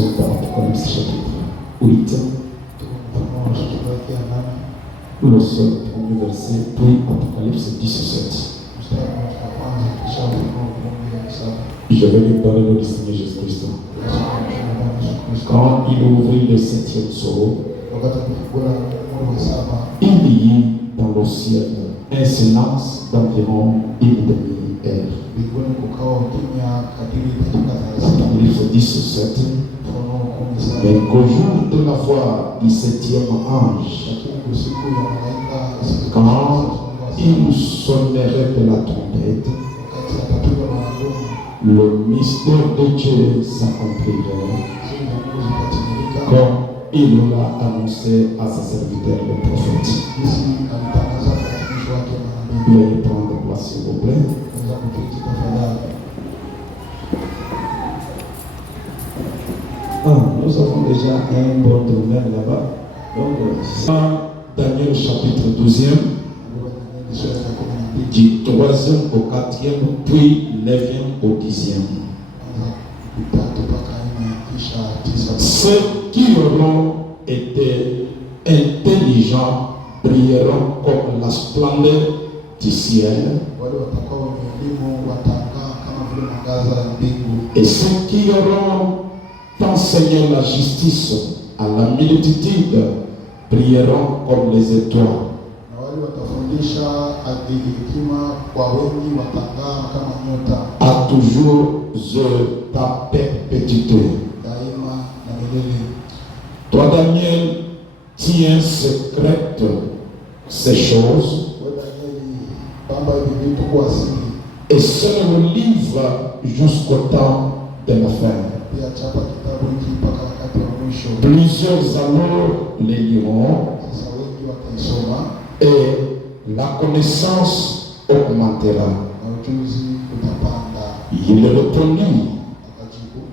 sommes dans Apocalypse chapitre 8. Le seul premier verset, puis Apocalypse 17. Je vais lire dans le nom du Seigneur Jésus-Christ. Quand il ouvrit le 7e sceau, il y eut dans le ciel un silence d'environ une demi-heure. Apocalypse 17. Mais qu'au jour de la voix du 7e ange, quand il sonnerait de la trompette, le mystère de Dieu s'accomplirait comme il l'a annoncé à ses serviteurs les prophètes. Veuillez prendre place s'il vous plaît. Nous avons déjà un bon domaine là-bas. Donc, Daniel chapitre 12e, du 3e au 4e, puis 9e au 10e. Ceux qui auront été intelligents brilleront comme la splendeur du ciel. Et ceux qui auront enseigné la justice à la multitude brilleront comme les étoiles. À toujours ta perpétuité. Toi, Daniel, tiens secrète ces choses et seul le livre jusqu'au temps de la fin. Plusieurs alors les liront et la connaissance augmentera. Il répondit,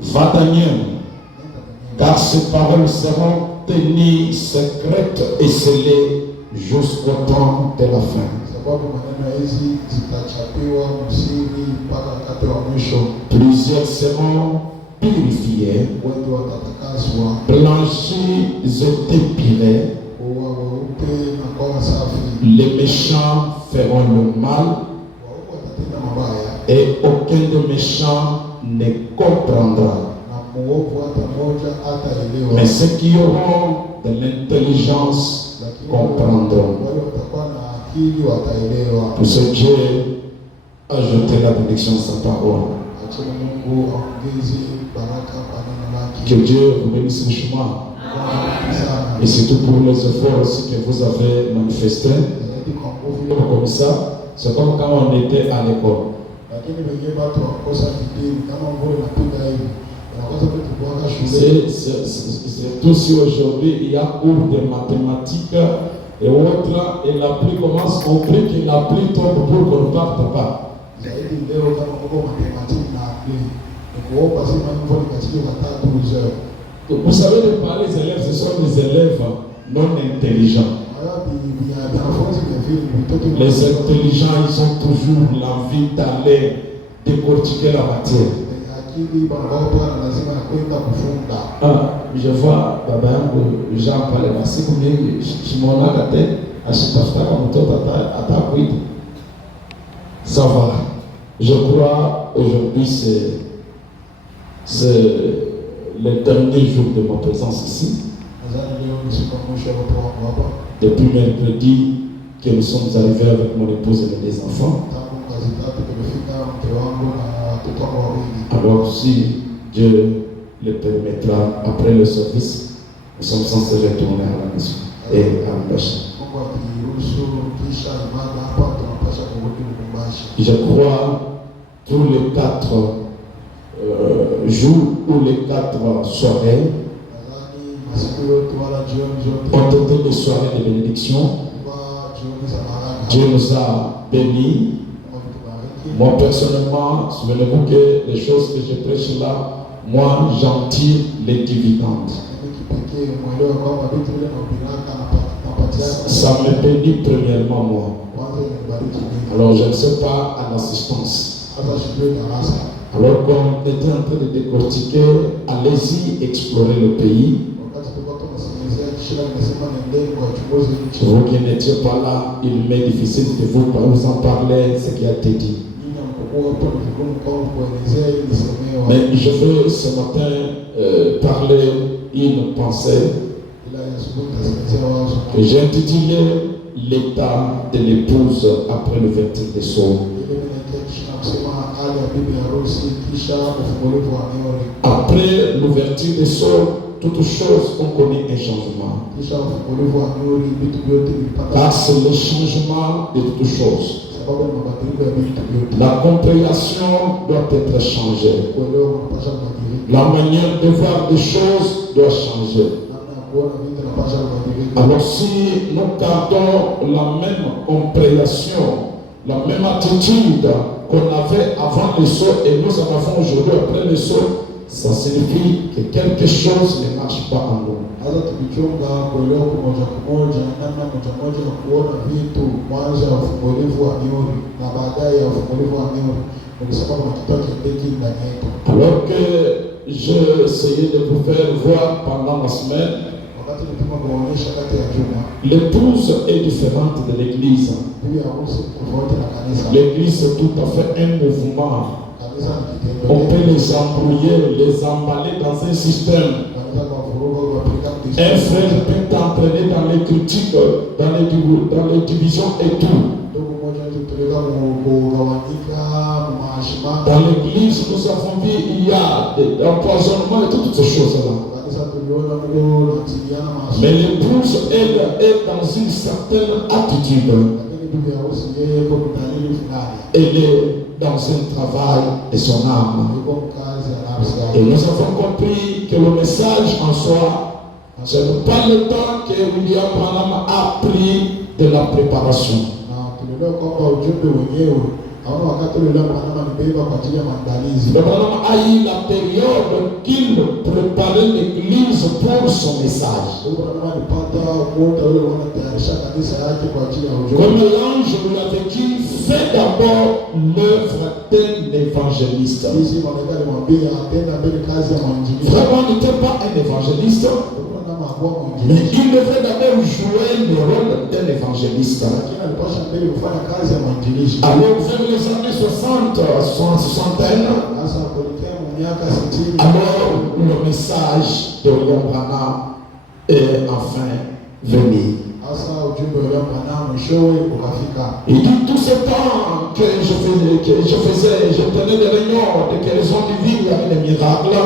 va Daniel, car ces paroles seront tenues secrètes et scellées jusqu'au temps de la fin. Plusieurs seront purifiés, blanchis et dépilés. Les méchants feront le mal et aucun de méchants ne comprendra. Mais ceux qui auront de l'intelligence comprendront. Pour ce Dieu a jeté la bénédiction de sa parole. Que Dieu vous bénisse richement. Et surtout pour les efforts aussi que vous avez manifestés. Comme ça, c'est comme quand on était à l'école. C'est aussi aujourd'hui, il y a cours de mathématiques et autres, et la pluie commence, on prie que la pluie tombe pour qu'on ne parte pas. Vous savez, les élèves, ce sont des élèves non intelligents. Les intelligents, ils ont toujours l'envie d'aller décortiquer la matière. Je vois Baba yangu Jean pale na siku nyingi simuona tena asitafuta mtoto atakuita. Ça va. Je crois aujourd'hui c'est le dernier jour de ma présence ici. Depuis mercredi que nous sommes arrivés avec mon épouse et mes enfants. Alors si Dieu le permettra, après le service, nous sommes censés retourner à la maison et à Lubumbashi. Je crois tous les 4 jours ou les 4 soirées ont été des soirées de bénédiction. Dieu nous a bénis. Moi personnellement, souvenez-vous que les choses que je prêche là, moi j'en tire les dividendes. Ça me bénit premièrement moi. Alors je ne sais pas à l'assistance. Alors qu'on était en train de décortiquer, allez-y explorer le pays. Vous qui n'étiez pas là, il m'est difficile de vous en parler ce qui a été dit. Mais je veux ce matin parler une pensée que j'ai intitulée l'état de l'épouse après l'ouverture des sceaux. Après l'ouverture des sceaux, toutes choses ont connu un changement. Car c'est le changement de toutes choses. La compréhension doit être changée. La manière de voir des choses doit changer. Alors si nous gardons la même compréhension, la même attitude qu'on avait avant le saut et nous en avons aujourd'hui après le saut, ça signifie que quelque chose ne marche pas en nous. Alors que j'ai essayé de vous faire voir pendant la semaine, l'épouse est différente de l'église. L'église est tout à fait un mouvement. On peut les embrouiller, les emballer dans un système. Un frère peut t'entraîner dans les critiques, dans les divisions et tout. Dans l'église, nous avons vu il y a des empoisonnements et toutes ces choses-là. Mais l'épouse, elle est dans une certaine attitude. Elle est dans un travail de son âme. Et nous avons compris que le message en soi, ce n'est pas le temps que William Branham a pris de la préparation. Le Branham a eu la période qu'il préparait l'église pour son message. Comme l'ange lui avait dit, fais d'abord l'œuvre d'un évangéliste. Vraiment, il n'était pas un évangéliste, mais il devait d'abord jouer le rôle d'un évangéliste. Alors, vers les années 60, alors le message de William Branham est enfin venu. Il dit tout ce temps que je tenais des réunions de guérison divine avec des miracles.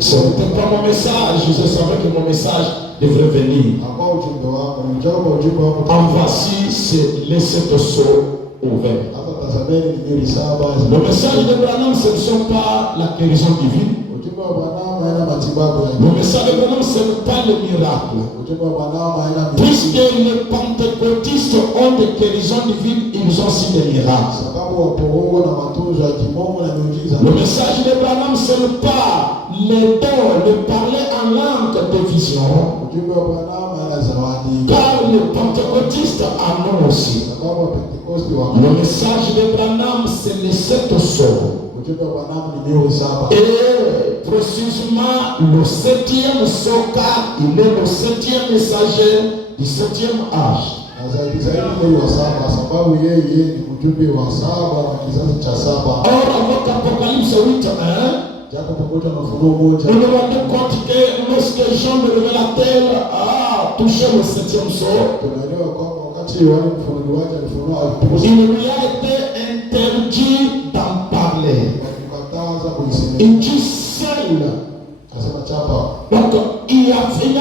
Ce n'était pas mon message, je savais que mon message devrait venir. En voici, c'est laisser le sceau ouvert. Le message de Branham, ce ne sont pas la guérison divine. Le message de Branham, ce n'est pas le miracle. Puisque les pentecôtistes ont des guérisons divines, ils ont aussi des miracles. Le message de Branham, ce n'est pas les dons, le parler en langue de vision. Car les pentecôtistes en ont aussi. Le message de Branham, c'est les 7 sceaux. Et précisément le 7e sceau, car il est le 7e messager du 7e âge. Or, avec Apocalypse 8, nous nous rendons compte que lorsque Jean le révélateur a touché le 7e sceau, il lui a été interdit d'en parler. Il dit seul. Donc il n'y avait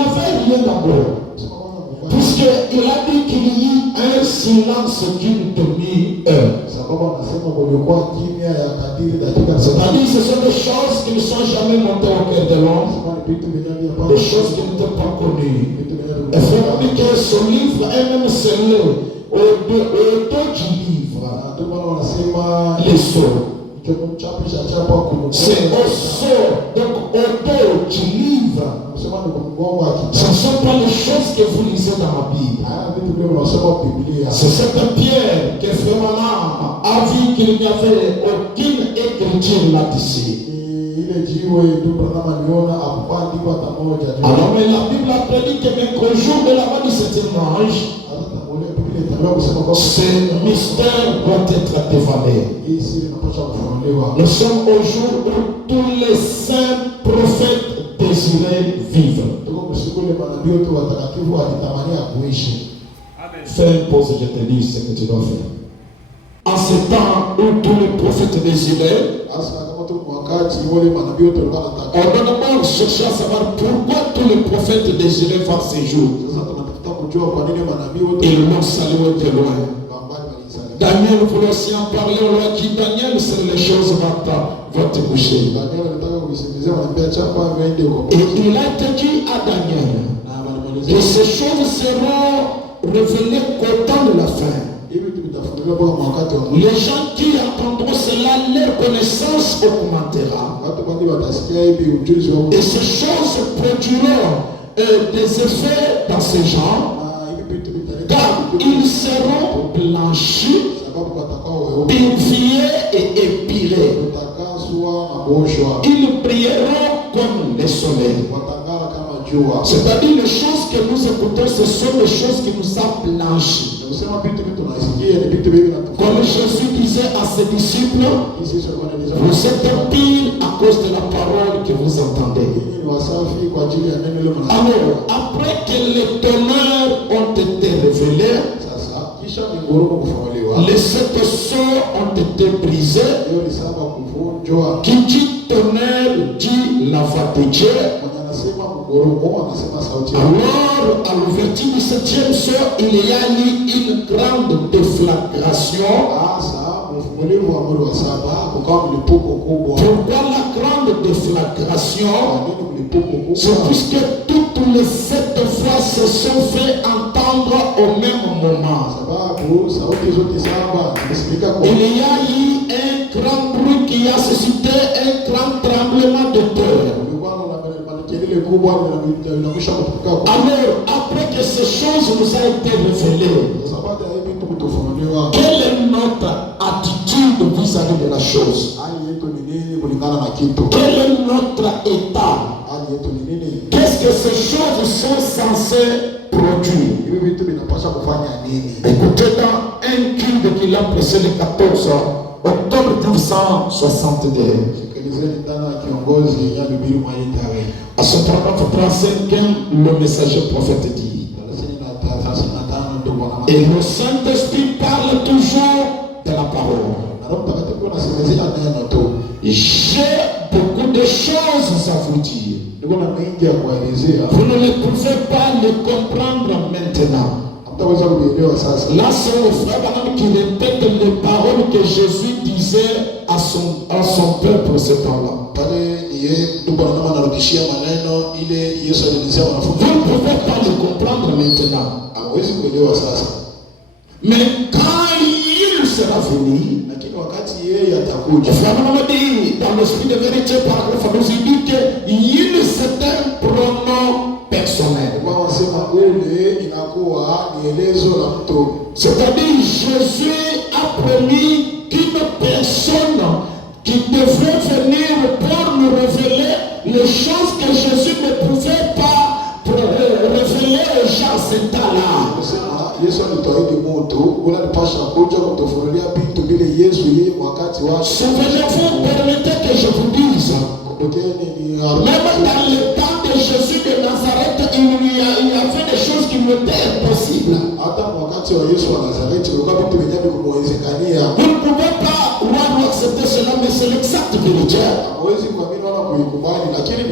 rien d'abord. Puisqu'il a dit qu'il y ait un silence d'une demi-heure. C'est-à-dire ce sont des choses qui ne sont jamais montées au cœur de l'homme. Des choses qui n'étaient pas connues. Et frère dit que ce livre est même scellé au dos du livre. Les sceaux. C'est au sceau, donc au dos du livre. Ce ne sont pas les choses que vous lisez dans la Bible. C'est cette pierre que Frère Branham a vu qu'il n'y avait aucune écriture là-dessus. Alors, mais la Bible a prédit que même qu'au jour de la mort du septième ange, ce mystère doit être dévoilé. Nous sommes au jour où tous les saints prophètes désirés vivent. Fais une pause, je te dis ce que tu dois faire. En ce temps où tous les prophètes désiraient, on doit d'abord chercher à savoir pourquoi tous les prophètes désiraient voir ces jours. Ils l'ont salué de loin. Daniel voulait aussi en parler, on lui a dit Daniel, c'est les choses vont te coucher. Et il a été dit à Daniel que ces choses seront révélées qu'au temps de la fin. Les gens qui entendront cela, leur connaissance augmentera. Et ces choses produiront des effets dans ces gens, car ils seront blanchis, purifiés et épilés. Ils brilleront comme le soleil. C'est-à-dire les choses que nous écoutons, ce sont les choses qui nous ont blanchis. Comme Jésus disait à ses disciples, vous êtes purs à cause de la parole que vous entendez. Alors, après que les tonnerres ont été révélés, les sept sceaux ont été brisés. Qui dit tonnerre dit la voix de Dieu. Alors, à l'ouverture du septième sceau, il y a eu une grande déflagration. Pourquoi la grande déflagration? C'est puisque toutes les sept voix se sont fait entendre au même moment. Il y a eu un grand bruit qui a suscité un grand tremblement de terre. Alors, après que ces choses nous ont été révélées, quelle est notre attitude vis-à-vis de la chose? Quel est notre état? Qu'est-ce que ces choses sont censées produire? Écoutez dans un culte qui l'a précédé le 14 octobre 1962. À ce paragraphe 35, le messager prophète dit, et le Saint-Esprit parle toujours de la parole. J'ai beaucoup de choses à vous dire. Vous ne les pouvez pas les comprendre maintenant. Là, c'est le frère Branham qui répète les paroles que Jésus disait à son peuple ce temps-là. Vous ne pouvez pas le comprendre maintenant. Mais quand il sera venu, le frère Branham dit dans l'esprit de vérité, paragraphe 12, il dit qu'il c'est un pronom personnel. C'est-à-dire Jésus a promis qu'une personne qui devrait venir pour nous révéler les choses que Jésus ne pouvait pas révéler aux gens ce temps-là. Souvenez-vous, permettez que je vous dise, même dans le temps de Jésus de Nazareth, il y avait des choses qui n'étaient impossibles. Vous ne pouvez pas accepter cela, mais c'est l'exacte vérité.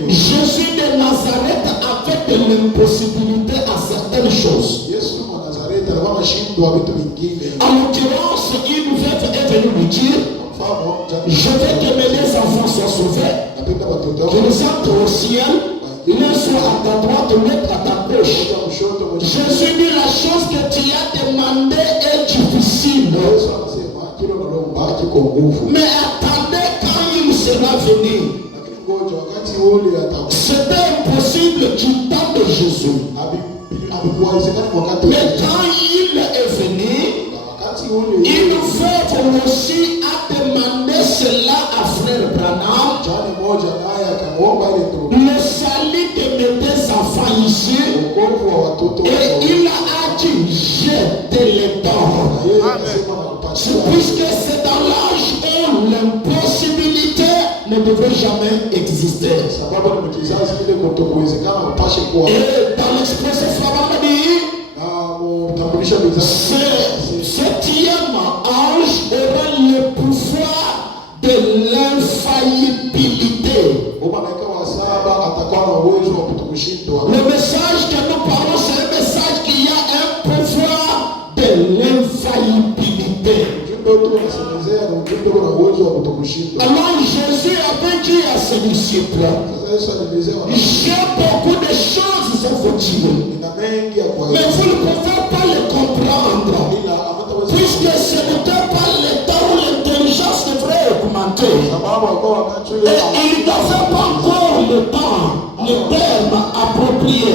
Jésus de Nazareth avait de l'impossibilité à certaines choses. En l'occurrence, une veuve est venue lui dire, je veux que mes enfants soient sauvés, qu'ils entrent au ciel, l'un soit à ta droite, l'autre à ta gauche. Jésus dit, la chose que tu as demandé est difficile. Mais attendez quand il sera venu. C'était impossible du temps de Jésus. Mais quand il est venu, il veut aussi à demander cela à frère Branham. Le salut de mes enfants ici. Et il a dit jeter les dents. Puisque c'est dans l'âge où l'impossibilité ne devrait jamais exister. Et dans l'expression flamande dit, ce septième ange aura le pouvoir de l'infaillibilité. Le message que nous parlons, c'est un message qui a un pouvoir de l'infaillibilité. Alors Jésus avait dit à ses disciples, j'ai beaucoup de choses à vous dire, mais vous ne pouvez pas les comprendre, puisque ce n'était pas le temps où l'intelligence devrait augmenter. Et il n'avait pas encore le temps, le terme approprié.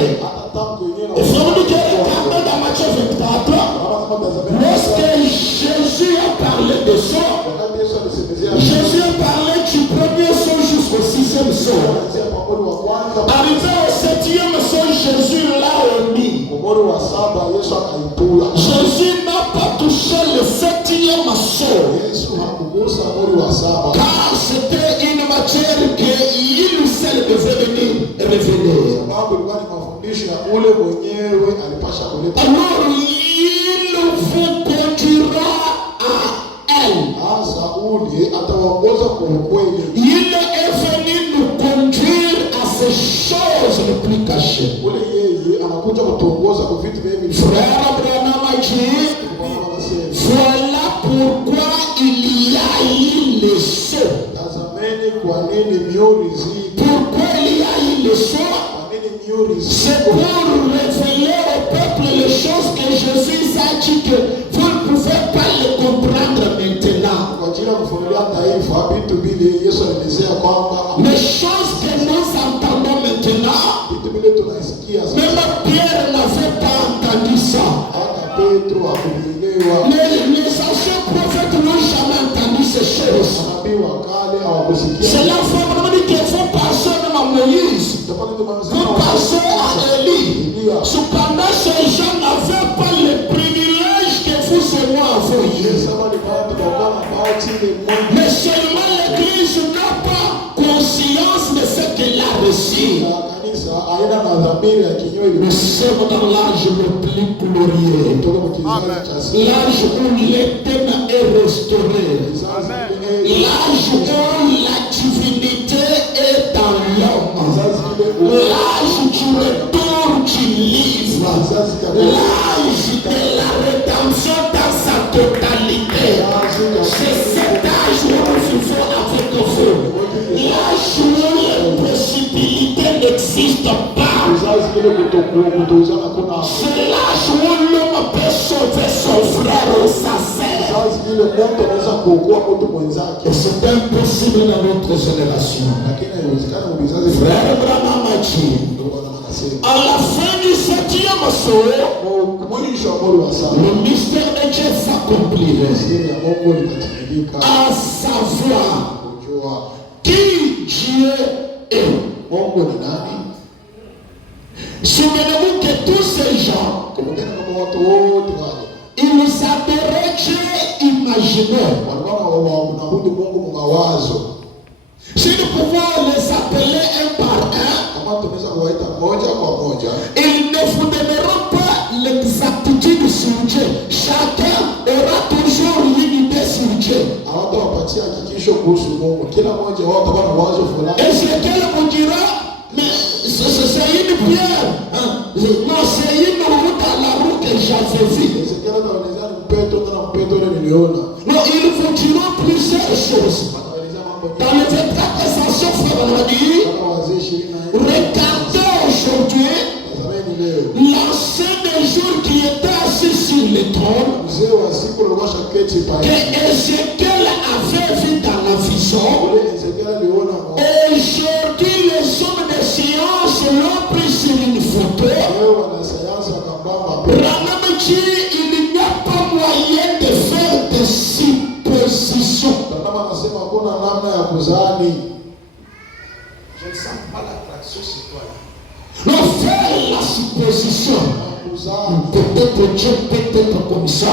Et si on dit que dans Matthieu 24, lorsque Jésus a parlé de ça, Jésus a parlé du premier saut jusqu'au sixième saut. Arrivé au septième saut, Jésus l'a remis. Jésus n'a pas touché le septième saut, car c'était une matière qu'il seul devait venir révéler. Alors il vous conduira à elle. Il est venu nous conduire à ces choses les plus cachées. Frère Branham a dit, voilà pourquoi il y a eu le saut. Pourquoi il y a eu le saut? C'est pour révéler au peuple les choses que Jésus a dit que vous ne pouvez pas les comprendre maintenant. Les choses que nous entendons maintenant, même Pierre n'avait pas entendu ça. Les anciens prophètes n'ont jamais entendu ces choses. C'est la forme qu'il faut passer même à Moïse. Vous passez à Élie. Cependant, ces gens n'avaient pas le privilège que vous et moi avons eu. Mais seulement l'Église n'a pas conscience de ce qu'elle a reçu. Nous sommes dans l'âge le plus glorieux. L'âge où l'éternel est restauré. L'âge où la divinité est dans l'homme. L'âge du retour du livre. L'âge de la rédemption dans sa totalité. C'est cet âge où nous vivons avec vous. L'âge où les possibilités n'existent pas. C'est l'âge où l'homme peut sauver son frère ou sa sœur. Et c'est impossible dans notre génération. Frère Branham a dit, à la fin du septième saut, le mystère de Dieu s'accomplirait. À savoir qui Dieu est. Souvenez-vous que tous ces gens, ils nous adoraient Dieu imaginaire. Si nous pouvons les appeler un par un, ils ne vous donneront pas l'exactitude sur Dieu. Chacun aura toujours une idée sur Dieu. Et c'est qu'elle vous dira, mais c'est une pierre. Non, c'est une roue dans la roue que j'avais vue. Non, ils vous diront plusieurs choses. Dans le 24 Ascension, frère, on a dit, regardez aujourd'hui l'ancien des jours qui était assis sur le trône, que Ézéchiel avait vu dans la vision. Aujourd'hui, les hommes de science l'ont pris sur une photo. On fait la supposition. Peut-être Dieu, peut-être comme ça.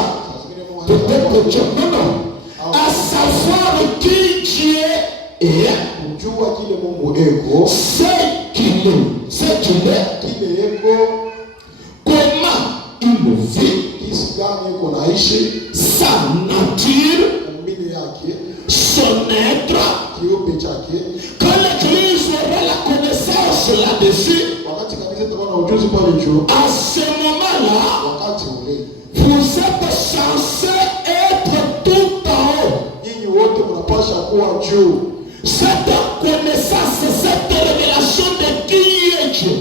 Peut-être Dieu. Non. À savoir qui Dieu est. C'est qu'il est. Comment il vit. Sa nature. Son être. Quand l'Église aura la connaissance là-dessus, à ce moment-là, vous êtes censé être tout en haut. Cette connaissance, cette révélation de qui est Dieu,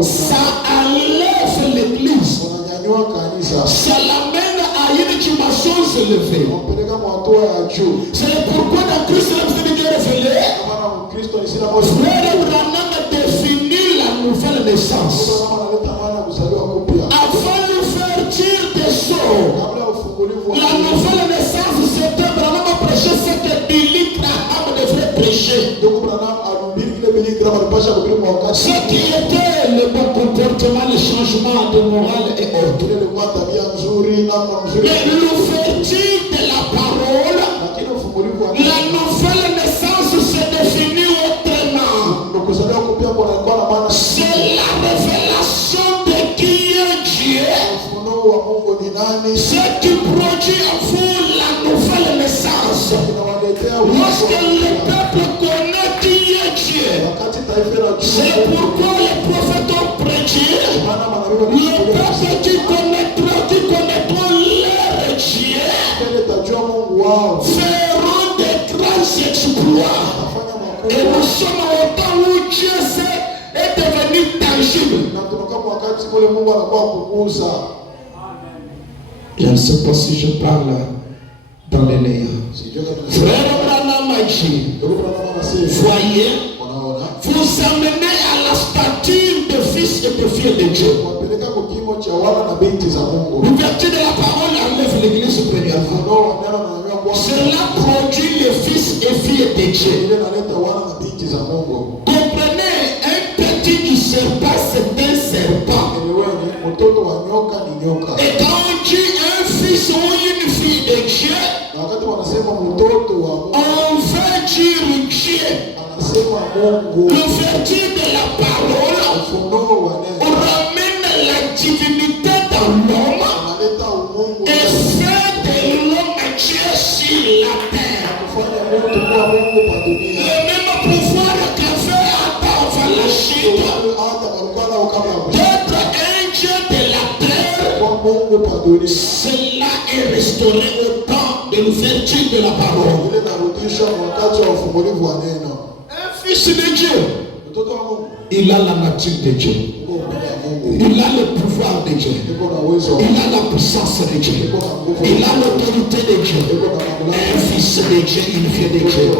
ça enlève l'Église. Ça l'amène à une dimension élevée. C'est pourquoi dans Christ, Dieu révélé, Frère Abraham définit la nouvelle naissance. Avant de faire dire des choses, la nouvelle naissance, c'était Abraham prêcher ce que Billy Graham devrait prêcher. Ce qui était le bon comportement, le changement de morale et ordre. Mais l'ouverture de la parole, la nouvelle naissance se définit autrement. C'est la révélation de qui est Dieu. Ce qui produit en vous la nouvelle naissance. Lorsque le peuple connaît qui est Dieu, c'est pourquoi les prophètes ont prédit le peuple qui connaîtront leur Dieu feront des grands exploits. Et nous sommes au temps où Dieu est devenu tangible. Je ne sais pas si je parle dans les néants. Frère Abraham a dit, voyez, vous amenez à la stature de fils et de filles de Dieu. L'ouverture de la parole enlève l'église premièrement. Cela produit les fils et filles de Dieu. Comprenez, un petit du serpent, c'est un serpent. Et quand on dit un fils ou une fille de Dieu, on veut dire Dieu. L'ouverture de la parole ramène la divinité dans l'homme et fait de l'homme Dieu sur la terre. Le même pouvoir qu'avait Adam avant la chute d'être un Dieu de la terre, cela est restauré au temps de l'ouverture de la parole. Un fils de Dieu, il a la nature de Dieu. Il a le pouvoir de Dieu. Il a la puissance de Dieu. Il a l'autorité de Dieu. Un fils de Dieu, une fille de Dieu.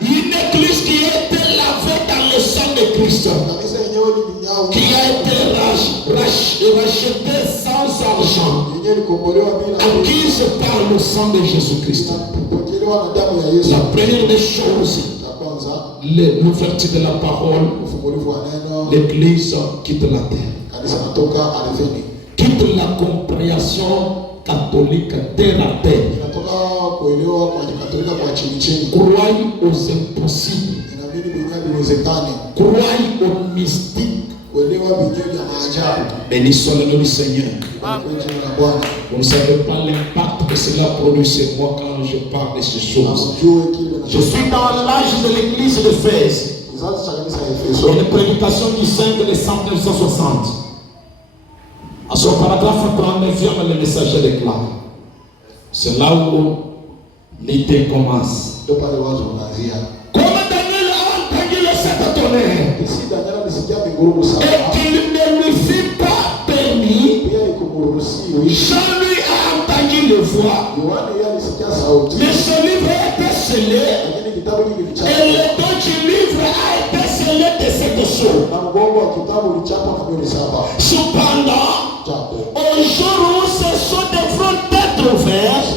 Une église qui a été lavée dans le sang de Christ, qui a été rachetée sans argent, acquise par le sang de Jésus-Christ. La première des choses, l'ouverture de la parole, l'église quitte la terre. Quitte la compréhension catholique terre à terre. Croyez aux impossibles. Croyez aux mystiques. Béni soit le nom du Seigneur. Vous ne savez pas l'impact que cela produit sur moi quand je parle de ces choses. Je suis dans l'âge de l'église d'Éphèse. Une prédication du 5 décembre 1960. À son paragraphe 39e, le messager déclare. C'est là où l'idée commence. Comme Daniel a entendu le sept tonnerre et qu'il ne lui fut pas permis, Jean lui a entendu le voix. Mais ce livre a été scellé et le don du livre a été scellé de cette chose. Cependant, au jour où ces choses devront être ouverts,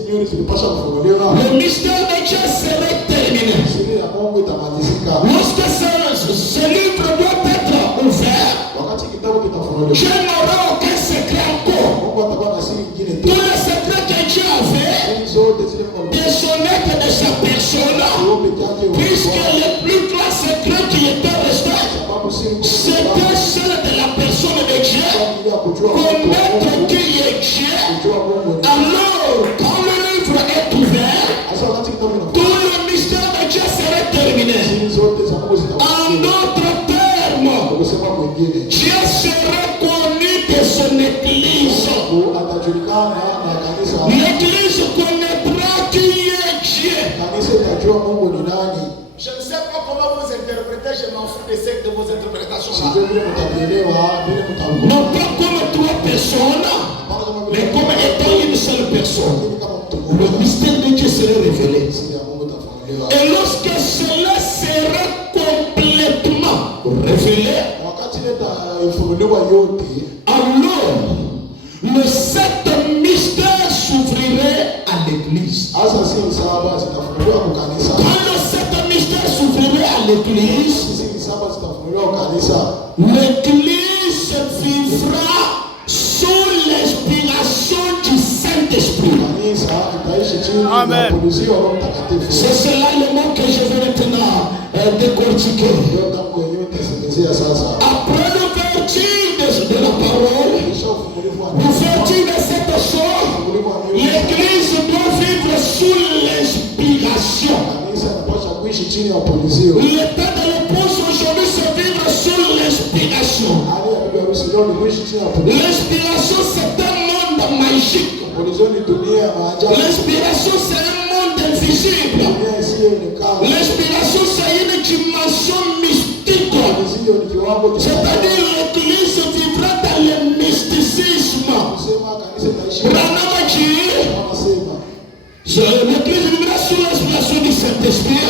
le mystère de Dieu serait terminé. lorsque ce livre doit être ouvert, je n'aurai aucun secret encore. Tous les secrets que Dieu avait de son être, de sa personne, puisque le plus grand secret qui était resté, c'était celle de la personne de Dieu, connaître qui est Dieu. Alors, quand le livre est ouvert, tout le mystère de Dieu serait terminé. En d'autres termes, Dieu serait connu de son église. L'église connaîtra qui est Dieu. Je ne sais pas comment vous interprétez, je m'en fous de vos interprétations là. Non pas comme trois personnes, mais comme étant une seule personne. Le mystère de Dieu serait révélé. Et lorsque cela sera complètement révélé, alors le sept mystère s'ouvrirait à l'église. Quand le sept mystère s'ouvrirait à l'église, l'église vivra sous l'inspiration du Saint-Esprit. Amen. C'est cela le mot que je veux maintenant décortiquer. Après l'ouverture de la parole, l'ouverture de cette chose, l'église doit vivre sous l'inspiration. L'état de l'épouse aujourd'hui se vivre sous l'inspiration. L'inspiration, c'est un monde magique. L'inspiration, c'est un monde invisible. L'inspiration, c'est une dimension mystique. C'est-à-dire l'église vivra dans le mysticisme. L'église vivra sous l'inspiration du Saint-Esprit.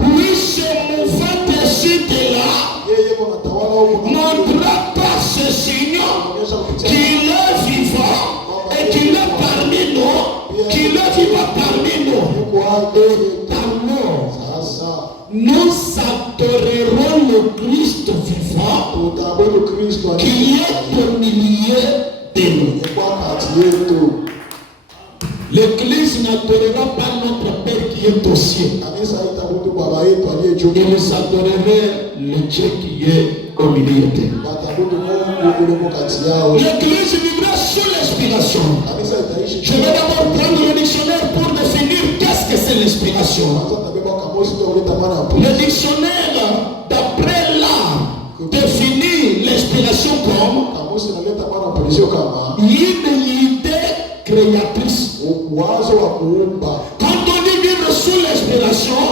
Lui se mouvant d'ici de là, montrera par ce signe qu'il est vivant et qu'il est parmi nous, qu'il est vivant parmi nous. Nous adorerons le Christ vivant qui est au milieu de nous. L'église n'adorera pas notre Père qui est au ciel. Il adorerait le Dieu qui est au milieu de nous. L'église vivra sous l'inspiration. Je vais d'abord prendre le dictionnaire pour définir qu'est-ce que c'est l'inspiration. Le dictionnaire, d'après l'art, définit l'inspiration comme une idée créatrice. Quand on dit vivre sous l'inspiration,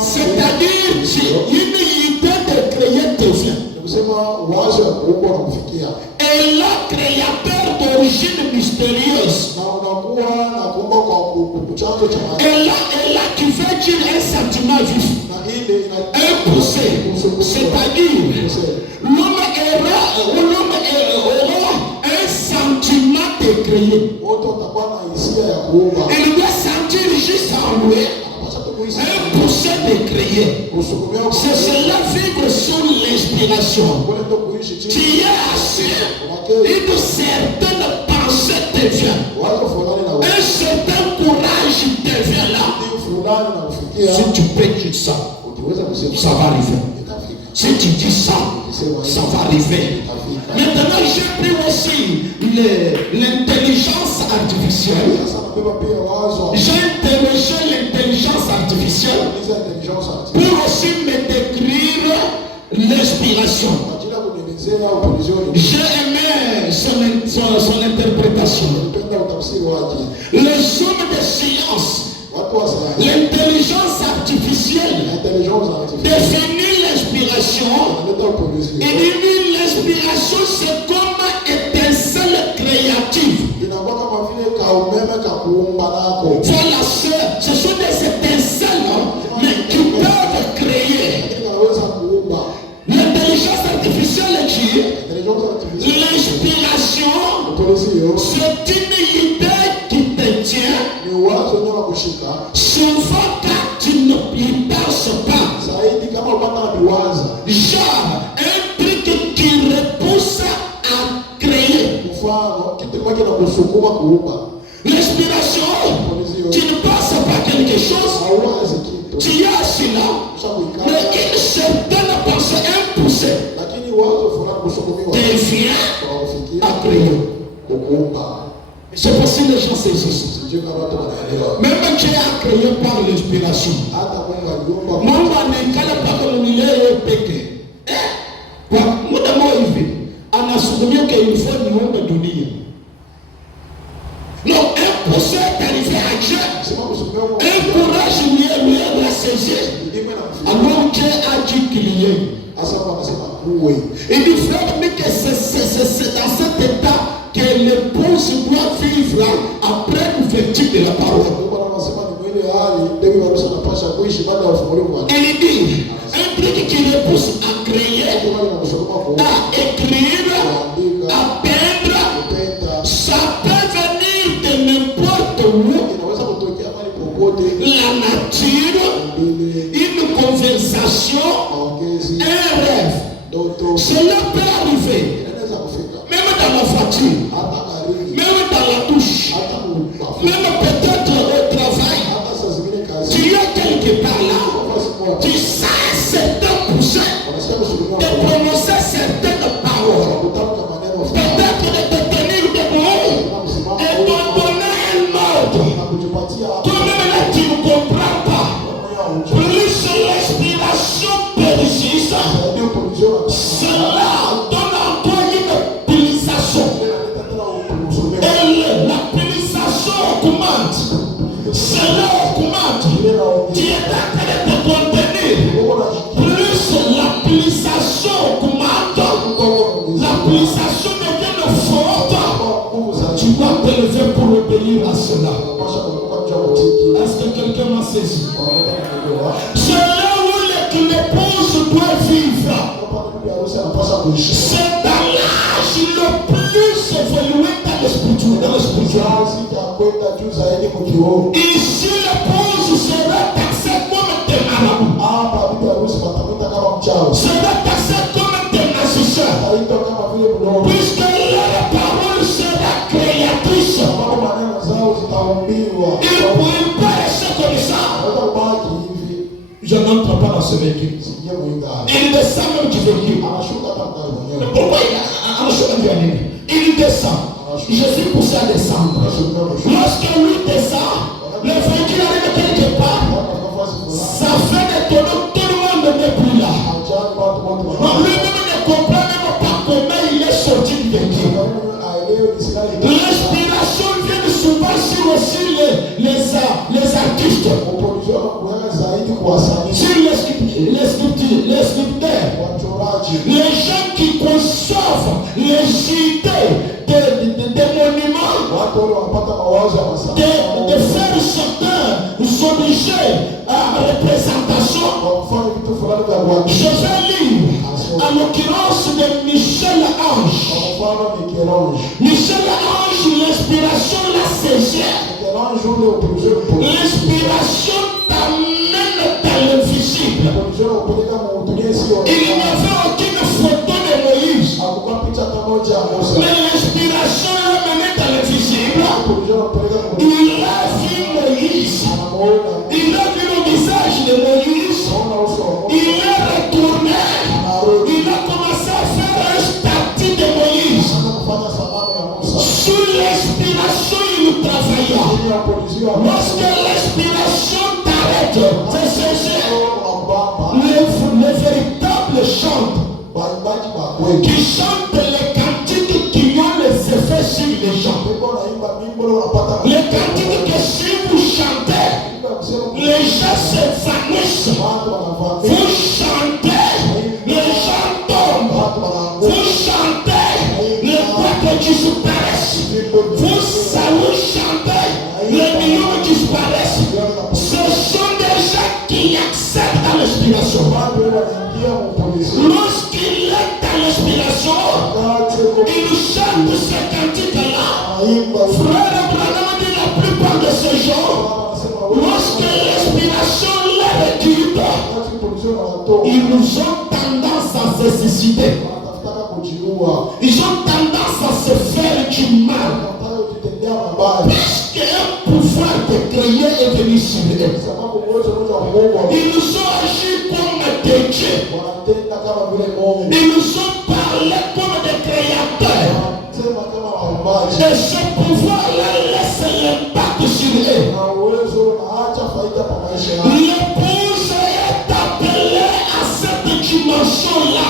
c'est-à-dire une idée de créer devient. Et là, créateur d'origine mystérieuse. Et là qui veut dire un sentiment vif. Un poussé. C'est-à-dire, l'homme aura un sentiment de créer. Il doit sentir juste en lui un poussé de créer. C'est cela vivre sous l'inspiration. Tu es assis, une certaine pensée te vient. Un certain courage te vient là. Si tu pries ça, ça va arriver. Si tu dis ça, ça va arriver. Maintenant, j'ai pris aussi l'intelligence artificielle. J'ai interrogé l'intelligence artificielle pour aussi me décrire l'inspiration. J'ai aimé son interprétation. Les hommes de science, l'intelligence artificielle définit l'inspiration. Et dit l'inspiration c'est comme étincelle créative. Voilà, ce sont des étincelles mais qui peuvent créer. L'intelligence artificielle dit l'inspiration c'est une idée qui te tient. Souvent quand tu ne y penses pas, Genre, un truc qui repousse à créer. L'inspiration, tu ne penses pas quelque chose, tu as cela, mais une certaine pensée impulsée devient à créer. C'est possible que les gens saisissent. Même Dieu a créé par l'inspiration. Mungu anaikala paka mwenyewe yeye peke. Kwa muda mmoja hivi anasukumia kwa ilifo niombe dunia. Non, imposé d'arriver à Dieu. Un courage lui a saisi. Alors Dieu a dit qu'il y est. Il dit frère, mais que c'est dans cet état que l'épouse doit vivre après l'ouverture de la parole. Il dit, un truc qui le pousse à créer, à écrire, à peindre, ça peut venir de n'importe où. La nature, une conversation, un rêve. Cela peut arriver. Même dans la voiture, même dans la douche, même peut-être au travail. Tu es quelque part là, tu sais certains poussés, de prononcer certaines paroles, peut-être de te tenir debout et de donner un ordre. Toi-même là tu ne comprends pas. Plus l'inspiration persiste, cela donne en toi une pulsation. Et la pulsation augmente. Cela augmente. Tu es en train de te contenir. Plus la pulsation augmente, la pulsation devient forte. Tu dois te lever pour obéir à cela. Est-ce que quelqu'un m'a saisi? C'est là où l'épouse doit vivre. C'est dans l'âge le plus évolué dans le spirituel. Ici, l'épouse sera taxée comme des marabouts. Sera taxée comme des magiciens. Puisque leur parole sera créatrice. Il peut rester comme ça. Je n'entre pas dans ce véhicule. Il descend même du véhicule. Pourquoi il descend? Jésus poussé à descendre. Lorsque lui descend, le véhicule arrive quelque part. Ça fait des tonneaux, tout le monde n'est plus là. Lui-même ne comprend même pas comment il est sorti du véhicule. L'inspiration vient souvent sur aussi les artistes. Sur les sculpteurs, les gens qui conçoivent les idées des monuments, de faire certains objets à représentation. Je vais lire en l'occurrence de Michel Ange. Michel Ange, l'inspiration l'a saisi. L'inspiration t'amène dans l'invisible. Il n'y avait aucune photo de Moïse. Mais l'inspiration l'a mené dans l'invisible. Il a vu Moïse. Il a vu le visage de Moïse. Il est retourné. Il a commencé à faire un statut de Moïse. Sous l'inspiration, il travailla. Lorsque l'inspiration t'arrête, c'est le véritable chant qui chante les cantiques qui ont les effets sur les gens. Les cantiques que si vous chantez, les gens s'évanouissent. Vous chantez, les gens tombent. Vous chantez, les boîtes disparaissent. Vous chantez, les millions disparaissent. Ce sont des gens qui acceptent l'inspiration. Lorsqu'il est dans l'inspiration, il chante ce cantique-là. Frère Abraham dit la plupart de ces gens, lorsque l'inspiration les récute, ils ont tendance à se suicider. Ils ont tendance à se faire du mal. Parce qu'un pouvoir de créer est venu sur eux. Ils nous ont agi comme des dieux. Ils nous ont parlé comme des créateurs. Et ce pouvoir-là laisse l'impact sur eux. L'épouse est appelée à cette dimension-là.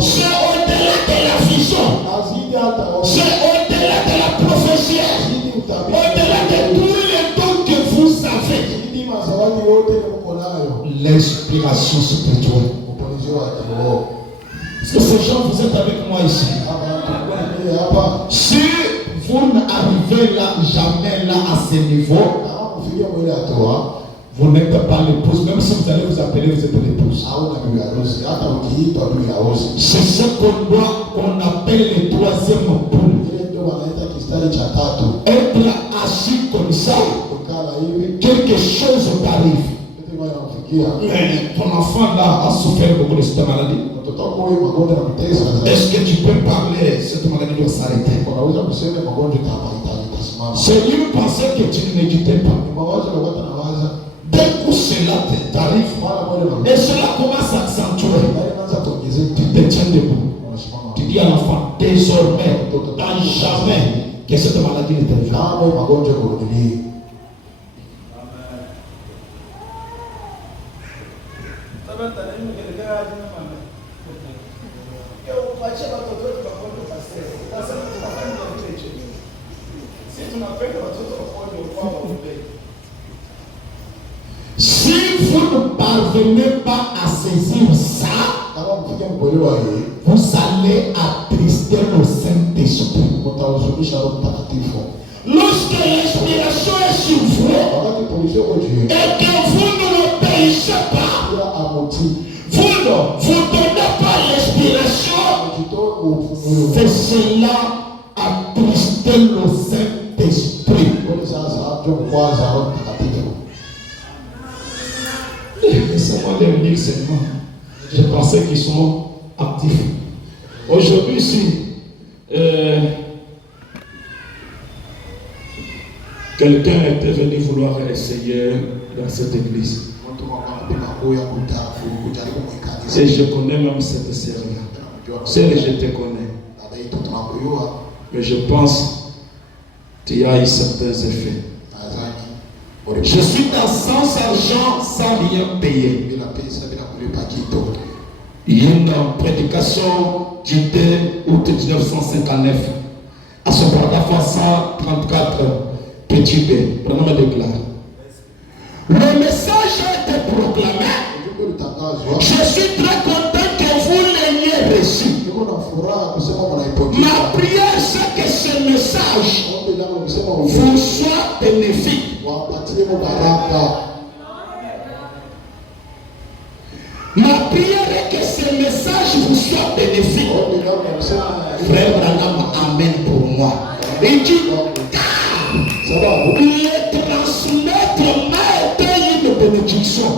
C'est au-delà de la vision. C'est au-delà de la prophétie. Au-delà de tous les dons que vous avez. L'inspiration spirituelle. Est-ce que ces gens, vous êtes avec moi ici? Si vous n'arrivez là, jamais là à ce niveau, vous n'êtes pas l'épouse. Même si vous allez vous appeler, vous êtes l'épouse. C'est ce qu'on appelle le troisième poule. Être assis comme ça, quelque chose t'arrive. Ton enfant là a souffert beaucoup de cette maladie. Est-ce que tu peux parler? Cette maladie doit s'arrêter. C'est une pensée que tu ne méditais pas. Dès que cela t'arrive, et cela commence à s'accentuer, tu te tiens debout. Tu dis à l'enfant, désormais, dans jamais, que cette maladie ne t'arrive pas. Si vous ne parvenez pas à saisir ça, vous allez attrister le Saint-Esprit. Lorsque l'inspiration est sur vous et que vous ne l'obéissez pas, vous ne donnez pas l'inspiration, c'est cela attrister le Saint-Esprit. Laissez-moi les lire seulement. Je pensais qu'ils sont actifs. Aujourd'hui, si quelqu'un était venu vouloir essayer dans cette église, et je connais même cette sœur-là, celle je te connais, mais je pense qu'il y a eu certains effets. Je suis dans sans argent, sans rien payer. Il y a une prédication du 2 août 1959 à ce paragraphe 134 petit b. Prenons ma déclare. Le message a été proclamé. Je suis très content que vous l'ayez reçu. Ma prière, c'est que ce message vous soit bénéfique. Ma prière est que ce message vous soit bénéfique. Frère Branham, amen pour moi. Et dit, le transmettre m'a été une bénédiction.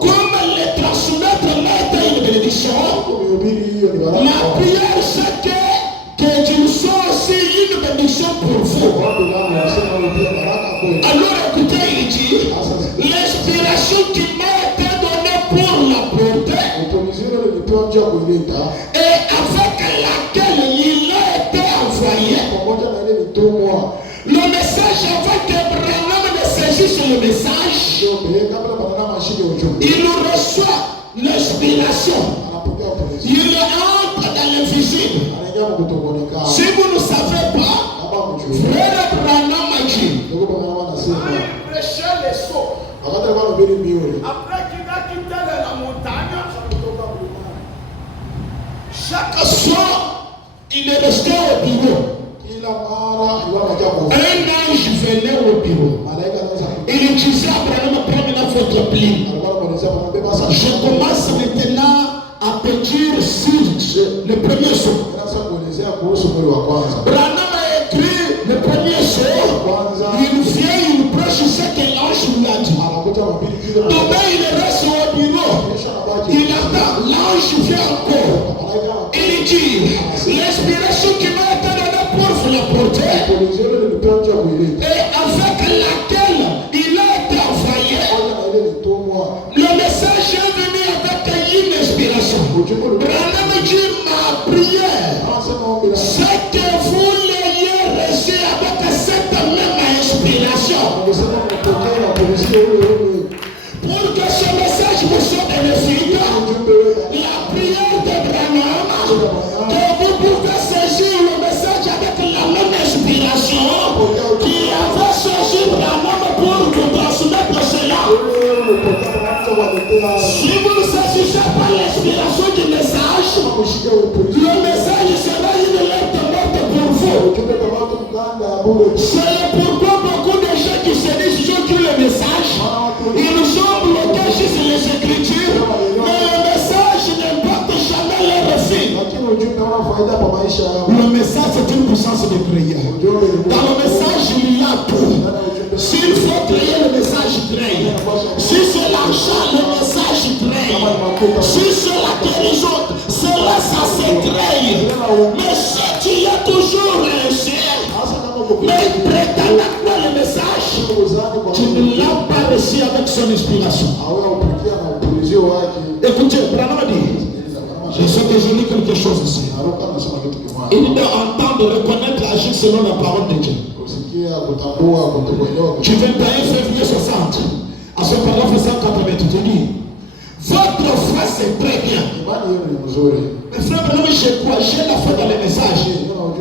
Comme le transmettre m'a été une bénédiction, ma prière c'est que Dieu soit aussi une bénédiction pour vous. Alors écoutez, il dit, l'inspiration qui m'a été donnée pour la porter et avec laquelle il a été envoyé. Le message, avant que Branham ne saisisse le message, il reçoit l'inspiration. Il entre dans l'invisible. Si vous ne savez pas, frère Branham a dit, prêcher les sauts. Après qu'il a quitté la montagne, chaque soir, il est resté au bureau. Un ange venait au bureau. Il disait à Branham, prenez votre plume. Je commence maintenant à pédir sur le premier saut. Branham a écrit le premier saut. Il vient, il prêche ce que l'ange lui a dit. Demain, il reste au bureau. Il attend. L'ange vient encore. Il dit, l'inspiration qui m'a été donnée pour vous la porter, et avec laquelle il a été envoyé, le message est venu avec une inspiration. Branham dit, ma prière, c'est que vous l'ayez reçu avec cette même inspiration. Pour que ce message vous soit bénéfique, la prière de Branham, que vous pouvez saisir le message avec la même inspiration qui avait saisi Branham pour vous transmettre cela. Si vous ne saisissez pas l'inspiration du message, le message sera une lettre morte pour vous. C'est pourquoi beaucoup de gens qui se disent qu'ils ont le message, ils sont bloqués sur les Écritures, mais le message n'importe jamais leur refus. Le message c'est une puissance de prière. Dans le message il y a tout. S'il faut créer le message, crée. Si c'est l'argent, le message crée. Si c'est la guérison, cela ça se crée. Mais si tu as toujours réussi, mais prétendant quoi le message, tu ne l'as pas reçu avec son inspiration. Écoutez, Branham dit, je sais que je lis quelque chose ici. Il doit entendre, reconnaître, agir selon la parole de Dieu. Tu 21 février 60, à ce paragraphe 188, tu dis, votre foi c'est très bien. Mais frère Branham, j'ai quoi? J'ai la foi dans les messages.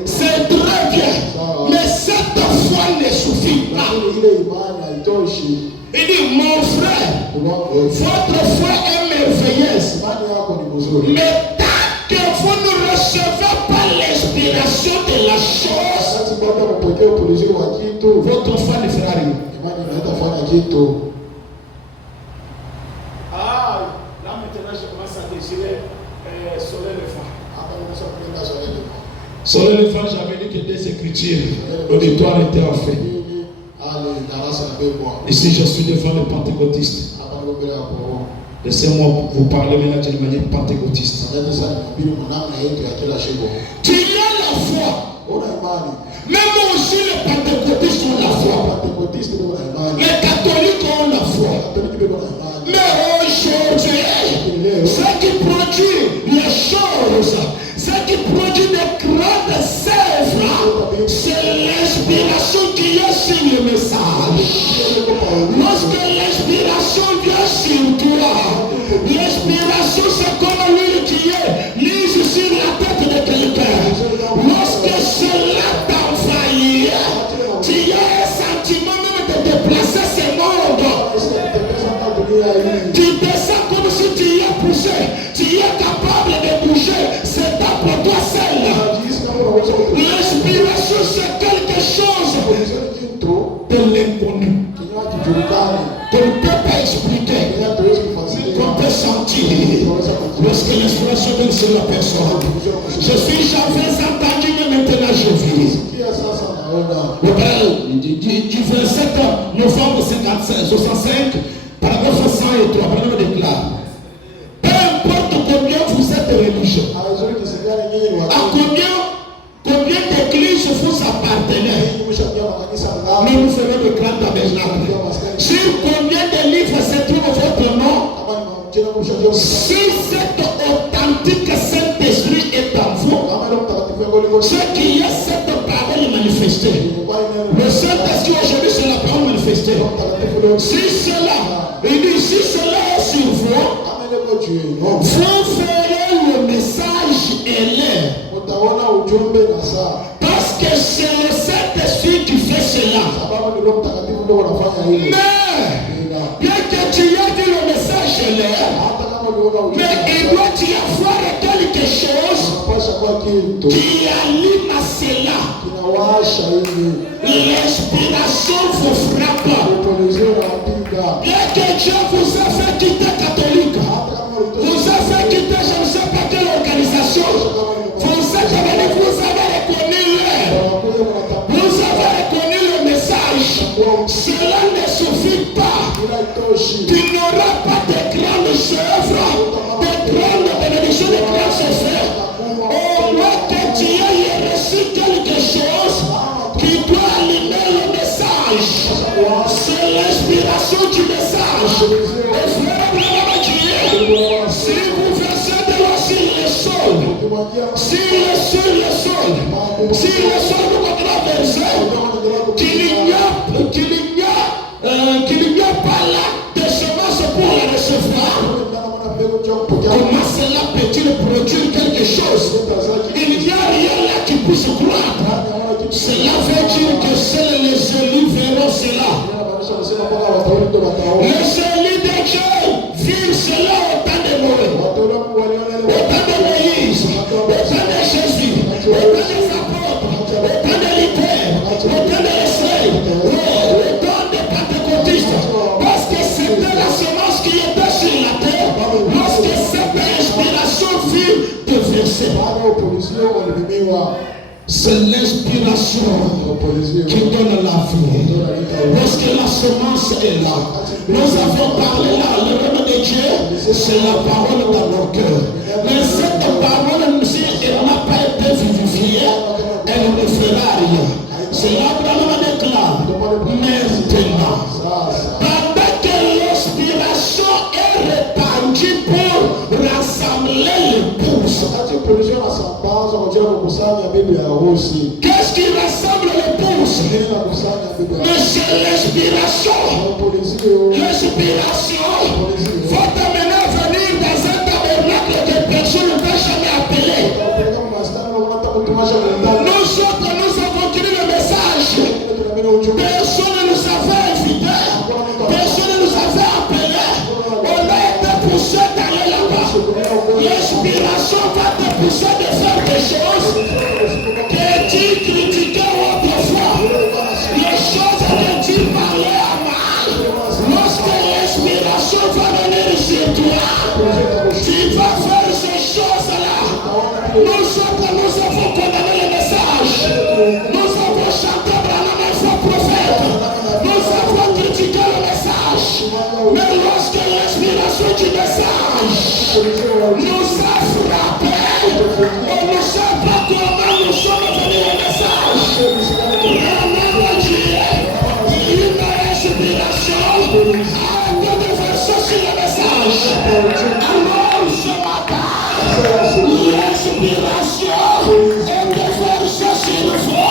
C'est très bien. Mais cette foi ne suffit pas. Il dit, mon frère, votre foi est merveilleuse. Mais tant que vous ne recevez pas l'inspiration de la chose, votre foi ne fera rien. Ah, là maintenant je commence à désirer Soleil le phare. Soleil le phare, j'avais dit que des écritures, l'auditoire était en fait. Ici, je suis devant les pentecôtistes. Laissez-moi vous parler maintenant d'une manière pentecôtiste. Tu as la foi. Même aussi les pentecôtistes ont la foi. Les catholiques ont la foi. Mais aujourd'hui, ce qui produit les choses, ce qui produit des grandes œuvres, c'est l'inspiration qui est sur le message. Lorsque l'inspiration vient sur toi, l'inspiration c'est comme l'huile qui est mise sur la tête de quelqu'un. Lorsque cela t'envahit, tu as un sentiment même de déplacer ce monde. Tu descends comme si tu y es poussé. Tu es capable de bouger. C'est pas pour toi seul. L'inspiration c'est quelque chose de l'inconnu. Qu'on ne peut pas expliquer, qu'on peut sentir. Lorsque l'inspiration vient sur la personne, j'avais entendu, mais maintenant je vis. Du 27 novembre 65, paragraphe 103, Branham déclare, peu importe combien vous êtes religieux, à combien d'églises vous appartenez, nous nous ferons le grand tabernacle. Sur combien de livres se trouve votre nom? Si cet authentique Saint-Esprit est en vous, ce qui est cette parole manifestée. Le Saint-Esprit aujourd'hui c'est la parole manifestée. Si cela, il dit, si cela est sur vous, vous ferez le message et l'air. Parce que c'est le Saint-Esprit qui fait cela. Mais, bien que tu aies dit le message et l'air, mais il doit y avoir quelque chose qui allume à cela. L'inspiration vous frappe. Bien que Dieu vous a fait quitter catholique, vous a fait quitter je ne sais pas quelle organisation, vous avez reconnu l'air, vous avez reconnu le message. Cela ne suffit pas. Tu n'aura pas de grandes œuvres, de grandes bénédictions, de grands effets. Au moins que tu aies reçu quelque chose qui doit allumer le message. C'est l'inspiration du message. Et frère, si vous versez de l'eau sur le sol, si le sol vous continue à verser, qu'il n'y a pas là de semences pour la recevoir, comment cela peut-il produire quelque chose? Il n'y a rien là qui puisse croître. Cela veut dire que seuls les élus verront cela. Les élus de Dieu vivent cela au temps de Noé, au temps de Moïse, au temps de Jésus, au temps des apôtres, au temps de Luther, au temps de l'Israël, au temps des pentecôtistes. Parce que c'était la semence qui était sur la terre, lorsque cette inspiration fut déversée. C'est l'inspiration qui donne la vie. Lorsque la semence est là, nous avons parlé là, le règne de Dieu, c'est la parole dans nos cœurs. Mais cette parole, si elle n'a pas été vivifiée, elle ne fera rien. C'est là que l'homme déclare maintenant. Pendant que l'inspiration est répandue pour rassembler l'épouse. Qu'est-ce qui rassemble l'épouse? Mais c'est l'inspiration. L'inspiration va t'amener à venir dans un tabernacle que personne ne t'a jamais appelé. Nous autres, nous avons créé le message. Personne ne nous avait invité. Personne ne nous avait appelé. On a été poussé d'aller là-bas. L'inspiration va te pousser de faire des choses que tu critiquais autrefois. Les choses que tu parlais à mal. Lorsque l'inspiration va venir sur toi, tu vas faire ces choses-là. Nous autres, nous avons condamné le message. Nous avons chanté Branham et faux prophète. Nous avons critiqué le message. Mais lorsque l'inspiration du message nous a frappé, on ne sait pas comment nous sommes venus au message. Vraiment Dieu, une inspiration a été déversée sur le message. Alors ce matin, l'inspiration est déversée sur le feu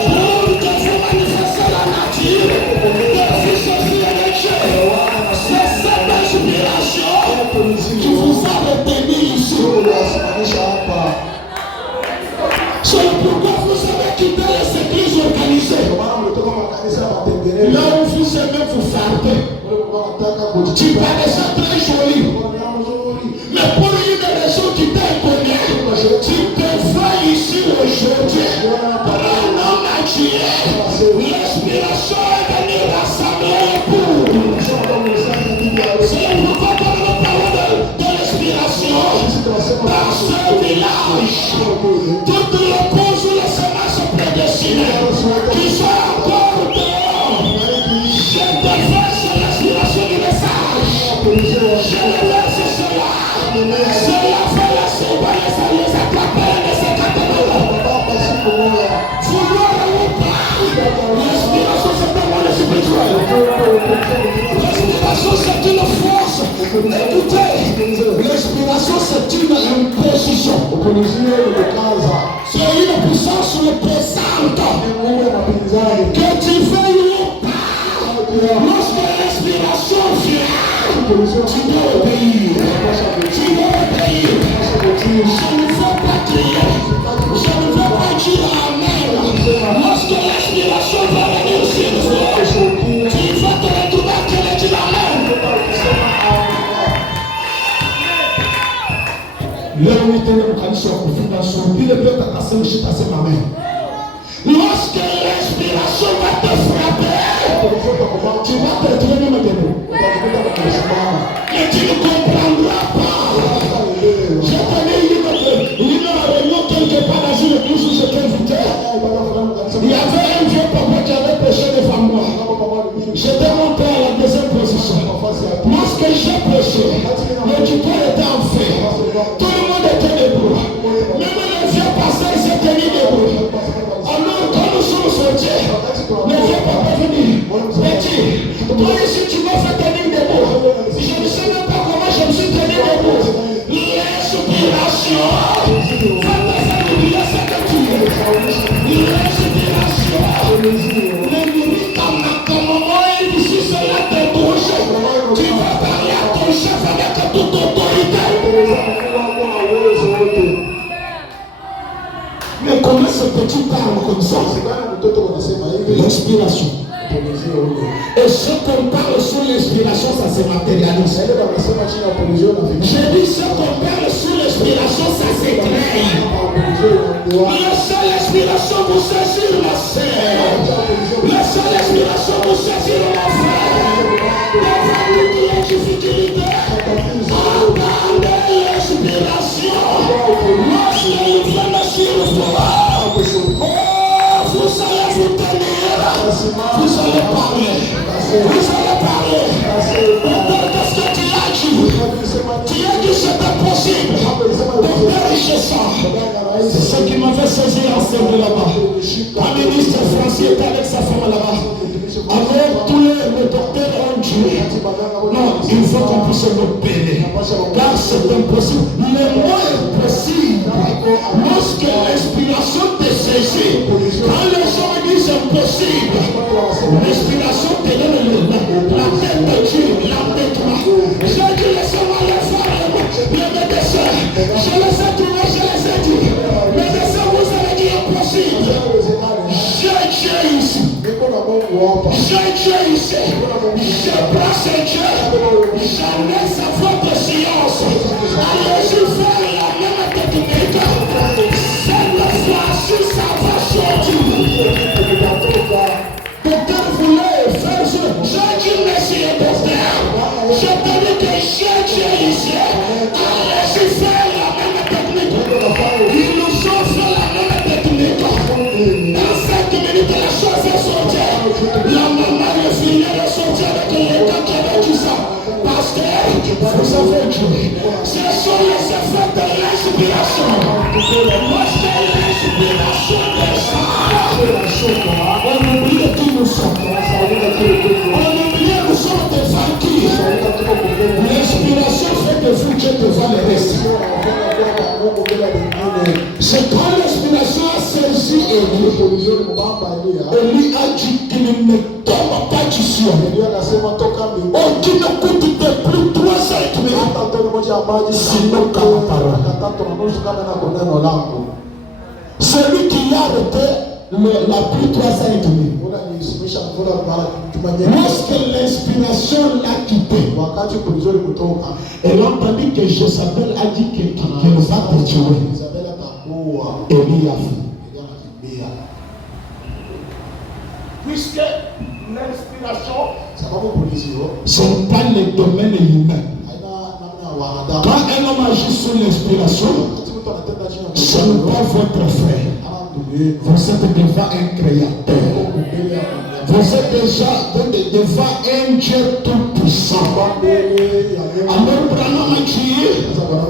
pour que vous manifestez la nature de fils de Dieu. C'est cette inspiration qui vous a retenu ici. C'est pourquoi vous avez quitté les églises organisées. Là où vous aimez vous farder. Tu paraissais très joli. Mais pour une raison qui t'inconnue, tu te vois ici aujourd'hui. Prends-nous à Dieu. L'inspiration est venue rassembler pour. C'est pourquoi par la parole de l'inspiration, dans ce village, toutes les pauses ou les semences prédestinées qui sont encore dehors, je déverse l'inspiration du message. Je déverse cela. Cela fait la surveillance à les attraper et les écarter. Vouloir ou pas, l'inspiration c'est un monde spirituel. L'inspiration c'est une force. Écoutez, l'inspiration c'est une imposition. C'est une puissance présente. Que tu veuilles ou pas, lorsque l'inspiration vient, tu dois obéir. Tu dois obéir. Je ne veux pas crier. Je ne veux pas dire amen. Lorsque l'inspiration va venir sur toi, tu vas te retrouver à te dire amen. Lorsque l'inspiration va te frapper, tu vas te retrouver même debout. Et tu ne comprendras pas. Je connais une réunion quelque part dans une église où j'étais invité. Il y avait un vieux papa qui avait péché devant moi. J'étais monté à la deuxième position. Lorsque j'ai prêché, l'auditoire était en feu. Tout le monde était debout. Même les vieux pasteurs s'étaient tenus debout. Alors, quand nous sommes sortis, le vieux papa est venu. Petit, toi ici, tu m'as fait tenir debout. Je ne sais même pas comment je me suis tenu debout. L'inspiration. Faites oublier ce que tu es. L'inspiration. Le mérite en moment ici, cela te touche. Tu vas parler à ton chef avec toute autorité. Mais comment ce petit parle comme ça? L'inspiration. Et ce qu'on parle sur l'inspiration, ça se matérialise. J'ai dit ce qu'on parle sur l'inspiration, ça s'éclaire. La seule inspiration pour saisir ma sœur. La seule inspiration pour saisir mon frère. Devant toutes les difficultés. Attendez l'inspiration. Lorsqu'il vient sur toi, vous allez vous tenir. Vous allez parler. Vous allez parler. Qu'est-ce que tu as dit? Tu as dit que c'était possible. Ton père est chez ça. C'est ce qui m'avait saisi en servant là-bas. Un ministre français était avec sa femme là-bas. Alors tous les docteurs ont dit non, il faut qu'on puisse l'opérer. Car c'est impossible. Le mot est possible. Lorsque l'inspiration te saisit, quand les gens disent impossible, l'inspiration te donne la tête de Dieu, la tête de moi. J'ai dit laissez-moi les femmes, les médecins. Je les ai trouvés, je les ai dit. Médecins, vous avez dit impossible. J'ai Dieu ici. J'ai Dieu ici. Je place Dieu. J'en ai sa votre science. Allez-y faire la même technique. Cette fois-ci, ça va sortir. Docteur voulait faire ce. J'ai dit merci docteur. Je te dis que j'ai Dieu ici. Allez-y faire la même technique. Ils nous ont fait la même technique. Dans 5 minutes, la chose est sortie. La maman est finie de sortir avec les gars qui avaient dit ça. Parce que vous avez dit, ce sont les effets de l'inspiration. Lorsque l'inspiration descend, on oublie qui nous sommes. On oublie nous sommes des vainqueurs. L'inspiration fait que vous Dieu devant le reste. C'est quand l'inspiration a saisi Élie. Élie a dit qu'il ne tombe pas du ciel. Oh, tu ne coûtes plus 3 ans. Sinon, qu'à ma parole. Celui qui a arrêté la pluie 3 ans et demi. Lorsque l'inspiration l'a quitté, elle a entendu que Jézabel a dit qu'elle va te tuer. Élie a fait. Puisque l'inspiration, ce n'est pas le domaine humain. Quand un homme agit sous l'inspiration, ce n'est pas votre frère. Vous êtes devant un créateur. Vous êtes déjà devant un Dieu tout-puissant. Alors, Branham a dit,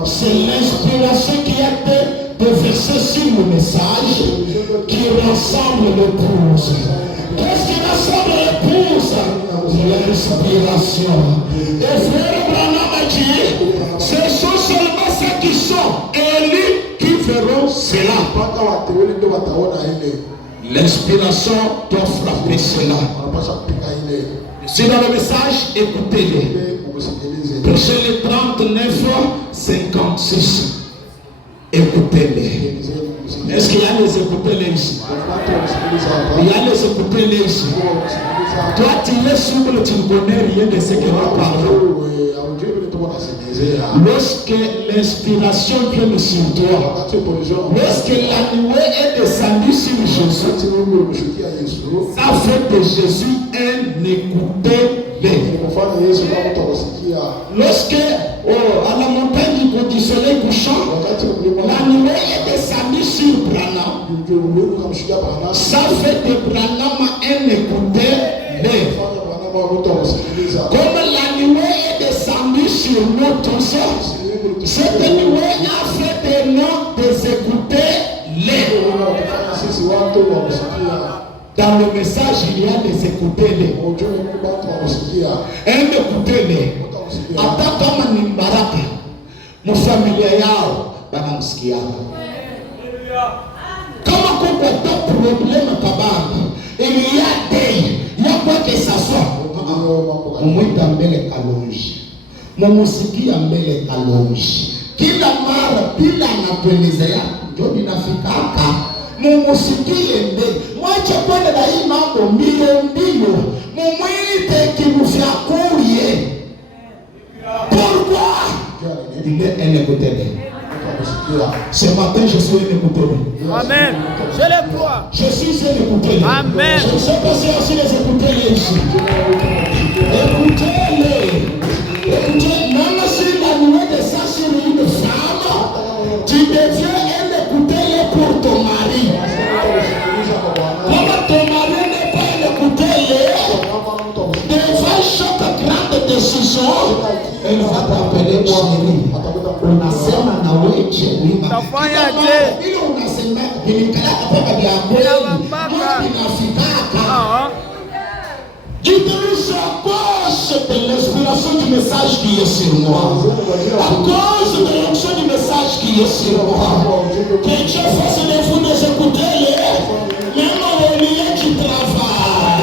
c'est l'inspiration qui a été déversée sur le message qui rassemble l'épouse. Qu'est-ce qui rassemble l'épouse? L'inspiration. Et frère Branham a dit, ce sont seulement ceux qui sont élus qui feront cela. L'inspiration doit frapper cela. C'est dans le message, écoutez-le. Prêchez le 39-56. Écoutez-les. Est-ce qu'il y a les écoutez-les ici? Il y a les écoutez-les ici. Toi, tu es souple, tu ne connais rien de ce que nous parlons. Lorsque l'inspiration vient sur toi, lorsque la nuée est descendue sur Jésus, ça fait de Jésus un écoutez-les. Lorsque à la montagne du soleil couchant, la nuée est descendue sur Branham, ça fait de Branham un écoutez-les. Comme la nuée est descendue sur nous tous. C'est anyway a fait de nous des écouter-les. Dans le message, il y a des écoutez-les. Un écoutez-les. Hata kama ni mbaraka, mfamilia yao banamsikia. Kama kuko ta problème kabambi, il y a des ya kwa que ça soit. Mumwita mbele Kalonji. Mumusikia mbele Kalonji. Kila mara bila anatuelezea ndio binafikaka. Mumusikie mbele. Mwache kwenda na hii mambo mbio. Mumwite kimufyakuye. Pourquoi? Il est un écouteur. Ce matin, je suis un écouteur. Amen. Je le crois. Je suis un écouteur. Amen. Je ne sais pas si aussi les écouteurs ici. Écoutez-les. Écoutez, même si la nuée de ça sur une femme, tu deviens un écouteur pour ton mari. Comme ton mari n'est pas un écouteur, devant chaque grande décision, elle va t'appeler chérie. Unasema na wewe chérie. Tafanyaje? Ile unasema nilikala kwa bia kweli. Inafikaka. J'utilise à cause de l'inspiration du message qui est sur moi. À cause de l'onction du message qui est sur moi. Que Dieu fasse de vous des écouteurs, même au milieu du travail.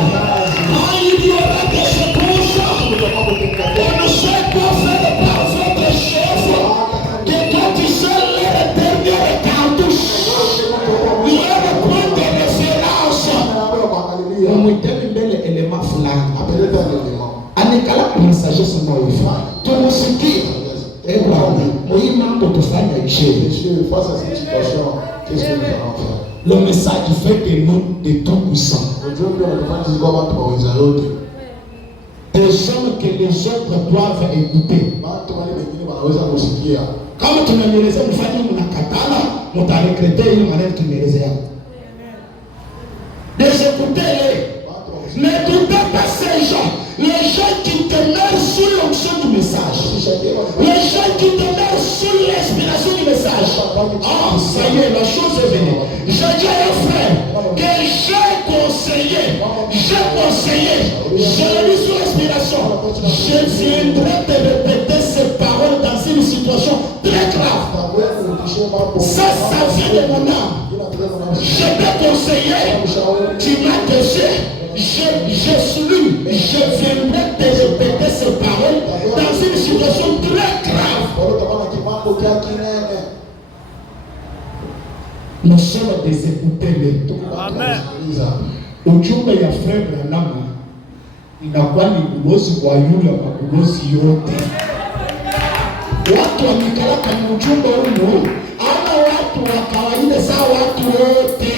Quand il y aura des secousses, on ne sait quoi faire par votre chef. Que quand tu sais les dernières cartouches, il y a le point de référence. Umwiteni mbele elema fulani. Anikala kwa sagesse moyo. Tumusikie. Moi mambo tufanya isheni. Le message fait que nous de tout puissant. Des gens que les autres doivent écouter. Kama tunanielezea mfanye mnakatala, mtarekrete ile maneno tumeelezea. Écoutez-les. N'écoutez pas ces gens. Les gens qui demeurent sous l'onction du message. Les gens qui demeurent sous l'inspiration du message. Ah, ça y est, la chose est venue. Je dis à un frère que j'ai conseillé, je l'ai mis sous l'inspiration. Je viendrai te répéter ces paroles dans une situation très grave. Ça vient de mon âme. Je t'ai conseillé, tu m'as touché, j'ai souri, je viendrai te répéter ces paroles dans une situation très grave. Nous sommes des écouteurs. Amen. Ujumbe ya frère Branham inakuwa ni ulozi wa yule wa ulozi yote. Watu wakikalaka ni ujumbe huu, ama watu wa kawaida saa watu wote.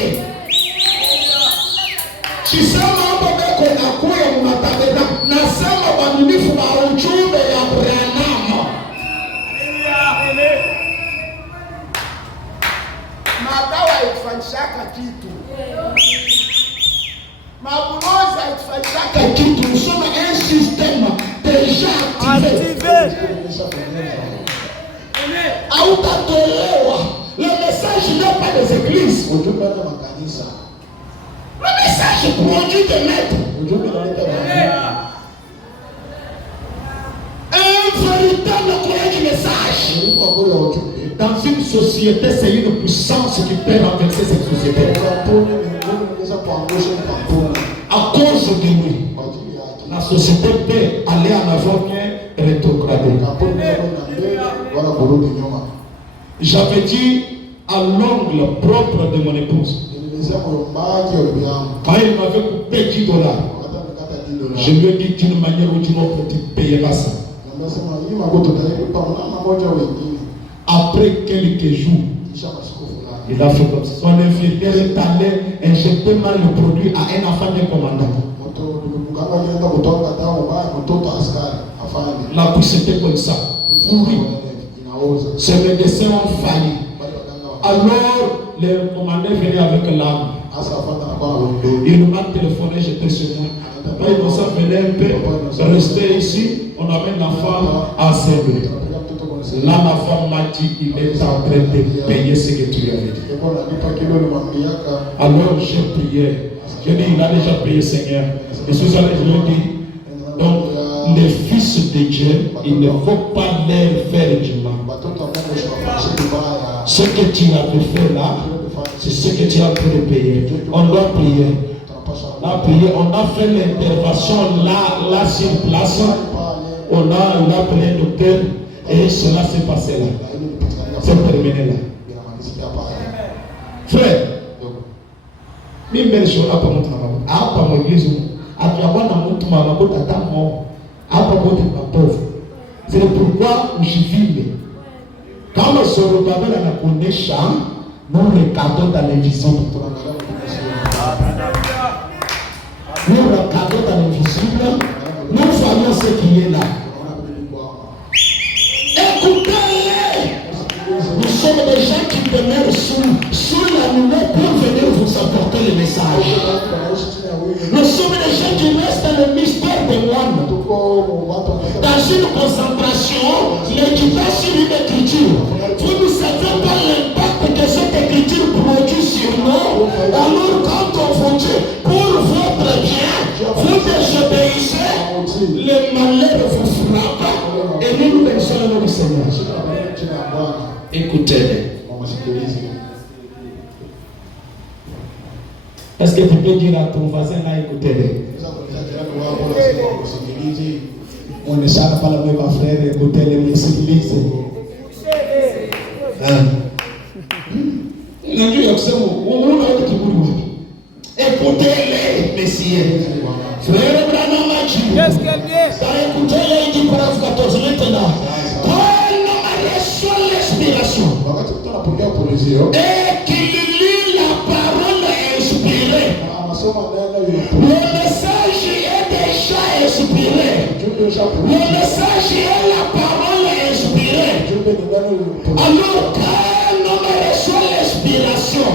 Sisema hapo beko nakuya mnatabena, nasema baminifu wa ujumbe ya Branham. Madawa haifanyishaka kitu. Mabuloza haifanyishaka kitu. Nous sommes un système déjà activé. Hautatolewa. Le message n'est pas des églises. Le message produit des maîtres. Un véritable courage du message. Dans une société, c'est une puissance qui peut renverser cette société. À cause de lui, la société peut aller en avant et rétrograder. J'avais dit à l'ongle propre de mon épouse, quand il m'avait coupé $10, je lui ai dit d'une manière ou d'une autre, tu payeras ça. Après quelques jours, il a fait comme ça. Son infirmière est allée injecter mal le produit à un enfant d'un commandant. La puissance était comme ça. Oui. Ces médecins ont failli. Alors, le commandant venait avec l'arme. Il m'a téléphoné, j'étais chez moi. Papa Innocent venait un peu, rester ici, on amène la femme à Sèvres. Là, ma femme m'a dit, il est en train de payer ce que tu lui avais dit. Alors j'ai prié. J'ai dit, il a déjà payé, Seigneur. Et ce soir, je lui ai dit, donc, les fils de Dieu, il ne faut pas leur faire du mal. Ce que tu avais fait là, c'est ce que tu as pu de payer. On doit prier. On a prié, on a fait l'intervention là sur place. Il a pris un docteur et cela s'est passé là. C'est terminé là. Frère, même belle chose, à mon église, à c'est pourquoi je vis. Quand on se regarde dans la connexion, nous regardons dans les visions. Nous regardons dans l'invisible, nous voyons ce qui est là. Écoutez-les! Nous sommes des gens qui demeurent sous la lumière pour venir vous apporter le message. Nous sommes des gens qui restent dans le mystère des moines. Dans une concentration, l'équipage sur une écriture. Vous ne savez pas l'impact que cette écriture produit sur nous. Alors quand on vous dit pour votre bien, vous désobéissez, le malheur vous frappe et nous pensons à notre Seigneur. Écoutez-les. Est-ce que tu peux dire à ton voisin là, écoutez-les? On ne charge pas la même frère, écoutez-les, mais civilisez. Écoutez-les, messieurs. Frère Branham a dit. Qu'est-ce qu'elle dit? Écoutez-les, il dit paragraphe 14 maintenant. Quand on reçoit l'inspiration et qu'il lit la parole inspirée, le message est déjà inspiré. Le message est la parole inspirée. Alors quand on reçoit l'inspiration,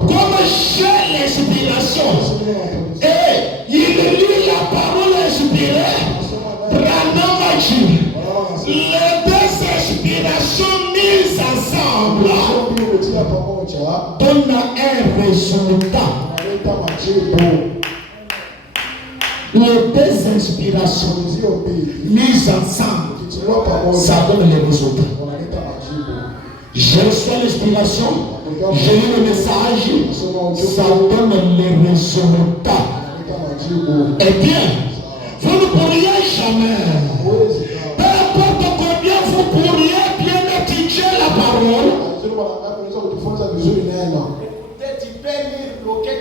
comme j'ai l'inspiration, et il lit la parole inspirée, Branham a dit, les deux inspirations mises ensemble donnent un résultat. Les deux inspirations mises ensemble, ça donne les résultats. Je reçois l'inspiration, j'ai eu le message, ça donne les résultats. Eh bien, vous ne pourriez jamais, peu importe combien vous pourriez bien étudier la parole, tu peux lire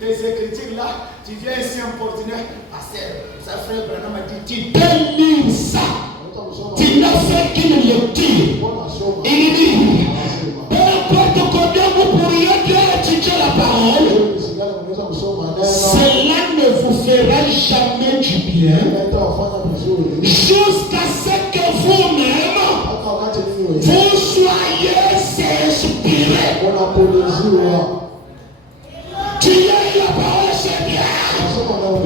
tes écritures là, tu viens ici importuner. Ça frère Branham a dit, tu peux lire ça. Tu n'as fait qu'une lecture. Il dit, peu importe combien vous pourriez bien étudier la parole, cela ne vous fera jamais du bien jusqu'à ce que vous-même vous soyez inspirés. Tu as la parole, c'est bien,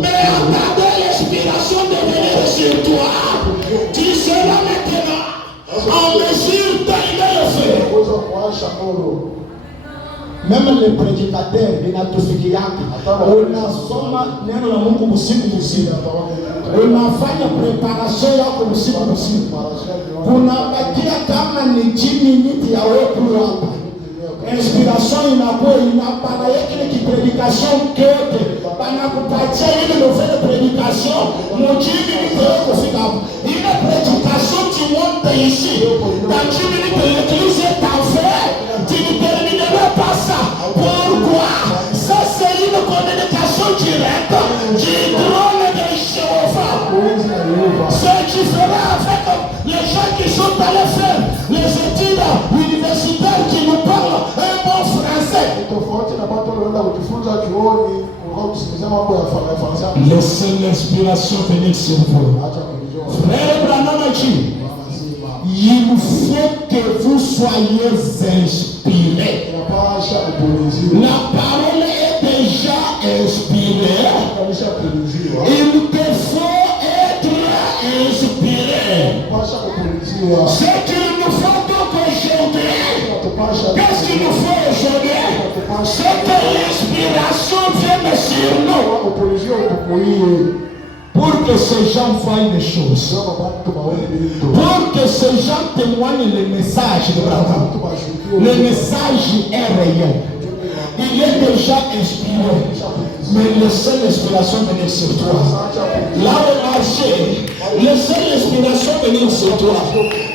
mais attendez l'inspiration de venir sur toi. Tu seras maintenant en mesure d'aimer le feu. Même les prédicateurs linatufikiake unasoma neno la Mungu usiku mzima, unafanya preparation yako usiku mzima, kunabakia kama ni minutes ya wewe hapa. Inspiration inakuwa inapana yake ni prédication yote banakupatia ile nouvelle prédication mjini ndio kufika hapo. Ile prédication tu montes ici dans 10 minutes l'église est en feu, tu ne termineras pas ça. Pourquoi? Ça c'est une communication directe du drôle de Jéhovah. Ce qui fera avec les gens qui sont allés faire les études universitaires qui nous parlent un bon français. Laissez l'inspiration venir sur vous. Frère Branham a dit, il faut que vous soyez inspirés. La parole Ce qu'il nous faut donc aujourd'hui, qu'est-ce qu'il nous faut aujourd'hui? C'est que l'inspiration vienne sur nous. Pour que ces gens voient les choses. Pour que ces gens témoignent le message de Abraham. Le message est réel. Il est déjà inspiré. Mais laissez l'inspiration venir sur toi. Là où marcher, laissez l'inspiration venir sur toi.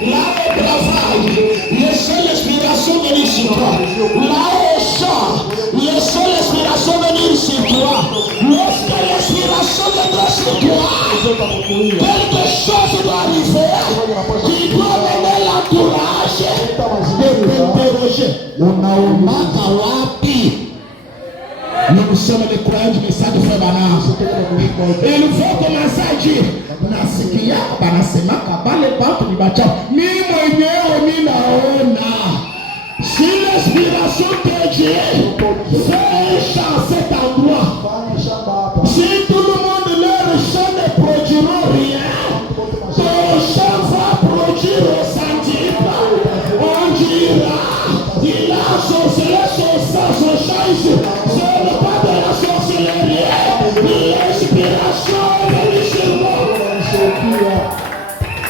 Là où travail, laissez l'inspiration venir sur toi. Là où chant, laissez l'inspiration venir sur toi. Lorsque l'inspiration viendra sur toi, quelque chose doit arriver qui doit donner l'entourage de t'interroger. Nous sommes les croyants du message de Frère Branham. Et il faut commencer à dire nasikia banasema kabale bantu ni bacha mimi mwenyewe ninaona si l'inspiration de Dieu fait chant cet endroit. Si tout le monde leur chant ne produira rien, ton chant va produire au centime. On dira il a sorcelé son sang, son chant ici. C'est le pas de la sorcellerie. L'inspiration est sur moi.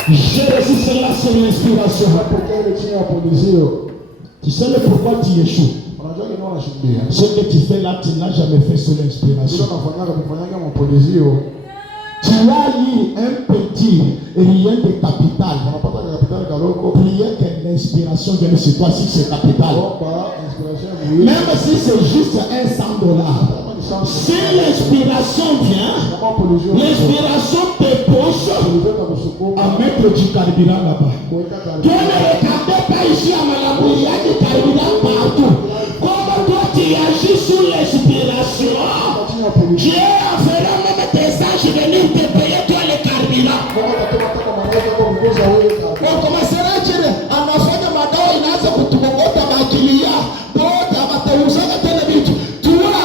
J'ai reçu cela sur l'inspiration. Tu sais le pourquoi tu échoues. Ce que tu fais là, tu n'as jamais fait sur l'inspiration. Tu as eu un petit rien de capital. Priez que l'inspiration vienne sur toi si c'est capital. Même si c'est juste $100. Si l'inspiration vient, l'inspiration te pousse à mettre du carburant là-bas. Tu ne regardez pas ici à Malabou, il y a du carburant partout. Comme toi tu agis sous l'inspiration, Dieu fera même tes anges venir te payer toi le carburant. On commencera à dire, anafanya madao inaanza kutugogota bakilia, bota batauzaga tena vitu. Toi,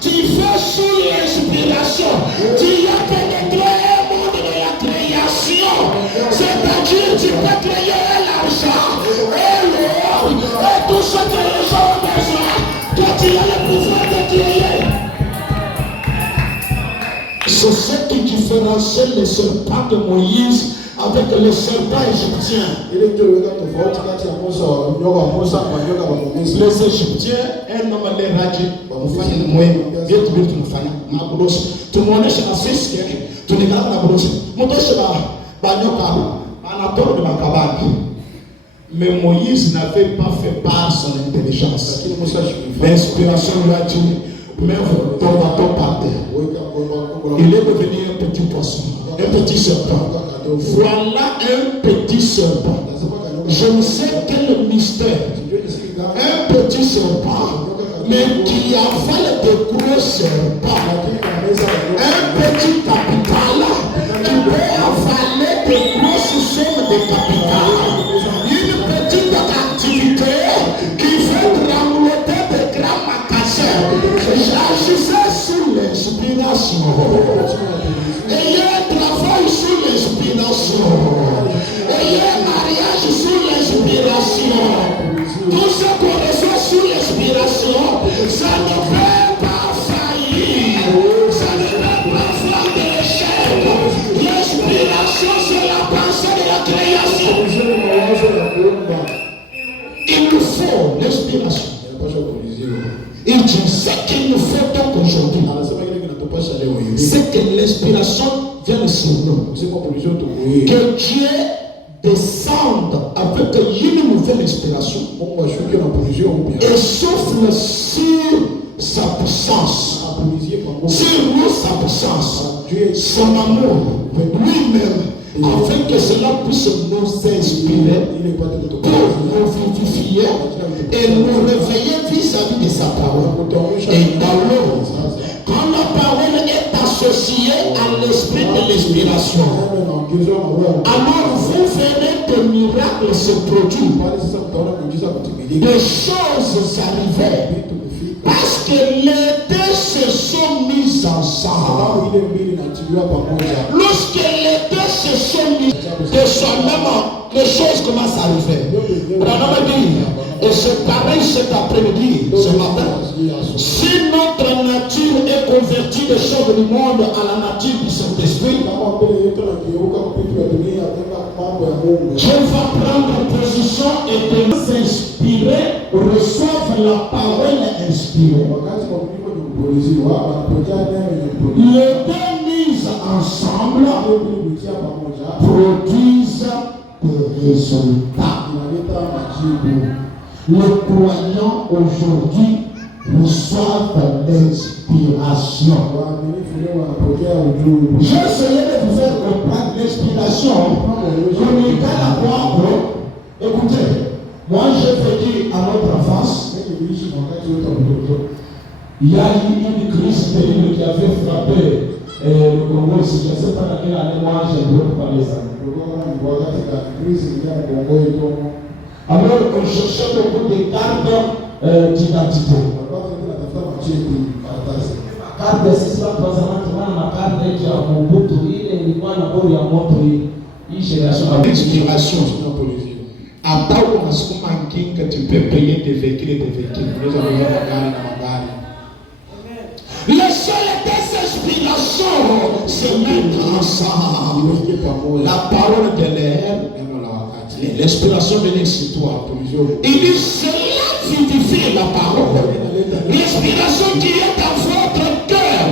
tu fais sous l'inspiration. Tu as pénétré un monde de la création. C'est-à-dire, tu peux créer l'argent, et l'or, et tout ce que les gens ont besoin. Toi, tu as le pouvoir de créer. C'est ce qui différencie les serpents de Moïse avec les serpents égyptiens. Les Égyptiens, un homme les radis. Tu m'en es assisté, tu n'es pas la brosse. Mon dos c'est la mais Moïse n'avait pas fait part son intelligence. L'inspiration lui a dit, mais ton bateau par terre. Il est devenu un petit poisson, un petit serpent. Voilà un petit serpent. Je ne sais quel mystère. Un petit serpent, mais qui avale de gros serpents. Un petit capital qui peut avaler de grosses sommes de capital. Une petite activité qui fait ramolter de grands magasins. J'agissais sous l'inspiration. Ayez un travail sous l'inspiration. Ayez un mariage sous l'inspiration. Tout ce qu'on reçoit sous l'inspiration, ça ne peut pas faillir. Ça ne peut pas faire de l'échec. L'inspiration, c'est la pensée de la création. Il nous faut l'inspiration. Il dit ce qu'il nous faut donc aujourd'hui, c'est que l'inspiration vienne sur nous. Que Dieu descende avec une nouvelle inspiration et souffle sur sa puissance, sur nous sa puissance, son amour lui-même, afin que cela puisse nous inspirer pour nous vivifier et nous réveiller vis-à-vis de sa parole. Et dans l'eau, quand la parole est associée à l'esprit de l'inspiration, alors vous verrez que miracles se produisent, des choses arrivent, parce que les deux se sont mis ensemble. Lorsque les deux se de soi-même, les choses commencent à arriver. Branham dit, et c'est pareil cet après-midi, ce matin. Si notre nature est convertie des choses du monde à la nature du Saint-Esprit, Dieu va prendre position et de s'inspirer, reçoivre la parole inspirée. Les deux mises ensemble produisent des résultats. Les croyants aujourd'hui reçoivent l'inspiration. J'ai essayé de vous faire comprendre l'inspiration. Écoutez, moi j'ai vécu à notre enfance. Il y a eu une crise terrible qui avait frappé le Congo ici. Je ne sais pas dans quelle année moi j'ai beaucoup parlé ça. Alors on cherchait beaucoup de cartes d'identité. Carte sisi watu wa zamani tunaona makarte ya Mobutu ile ilikuwa na bodi ya moto hii génération avec inspiration sur politique. Après on a souvent que tu peux payer des véhicules nous avons magari na magari. La seule des inspirations se mettre ensemble. La parole de l'air, l'inspiration vient sur toi. Il dit cela vivifie la parole. L'inspiration qui est dans votre cœur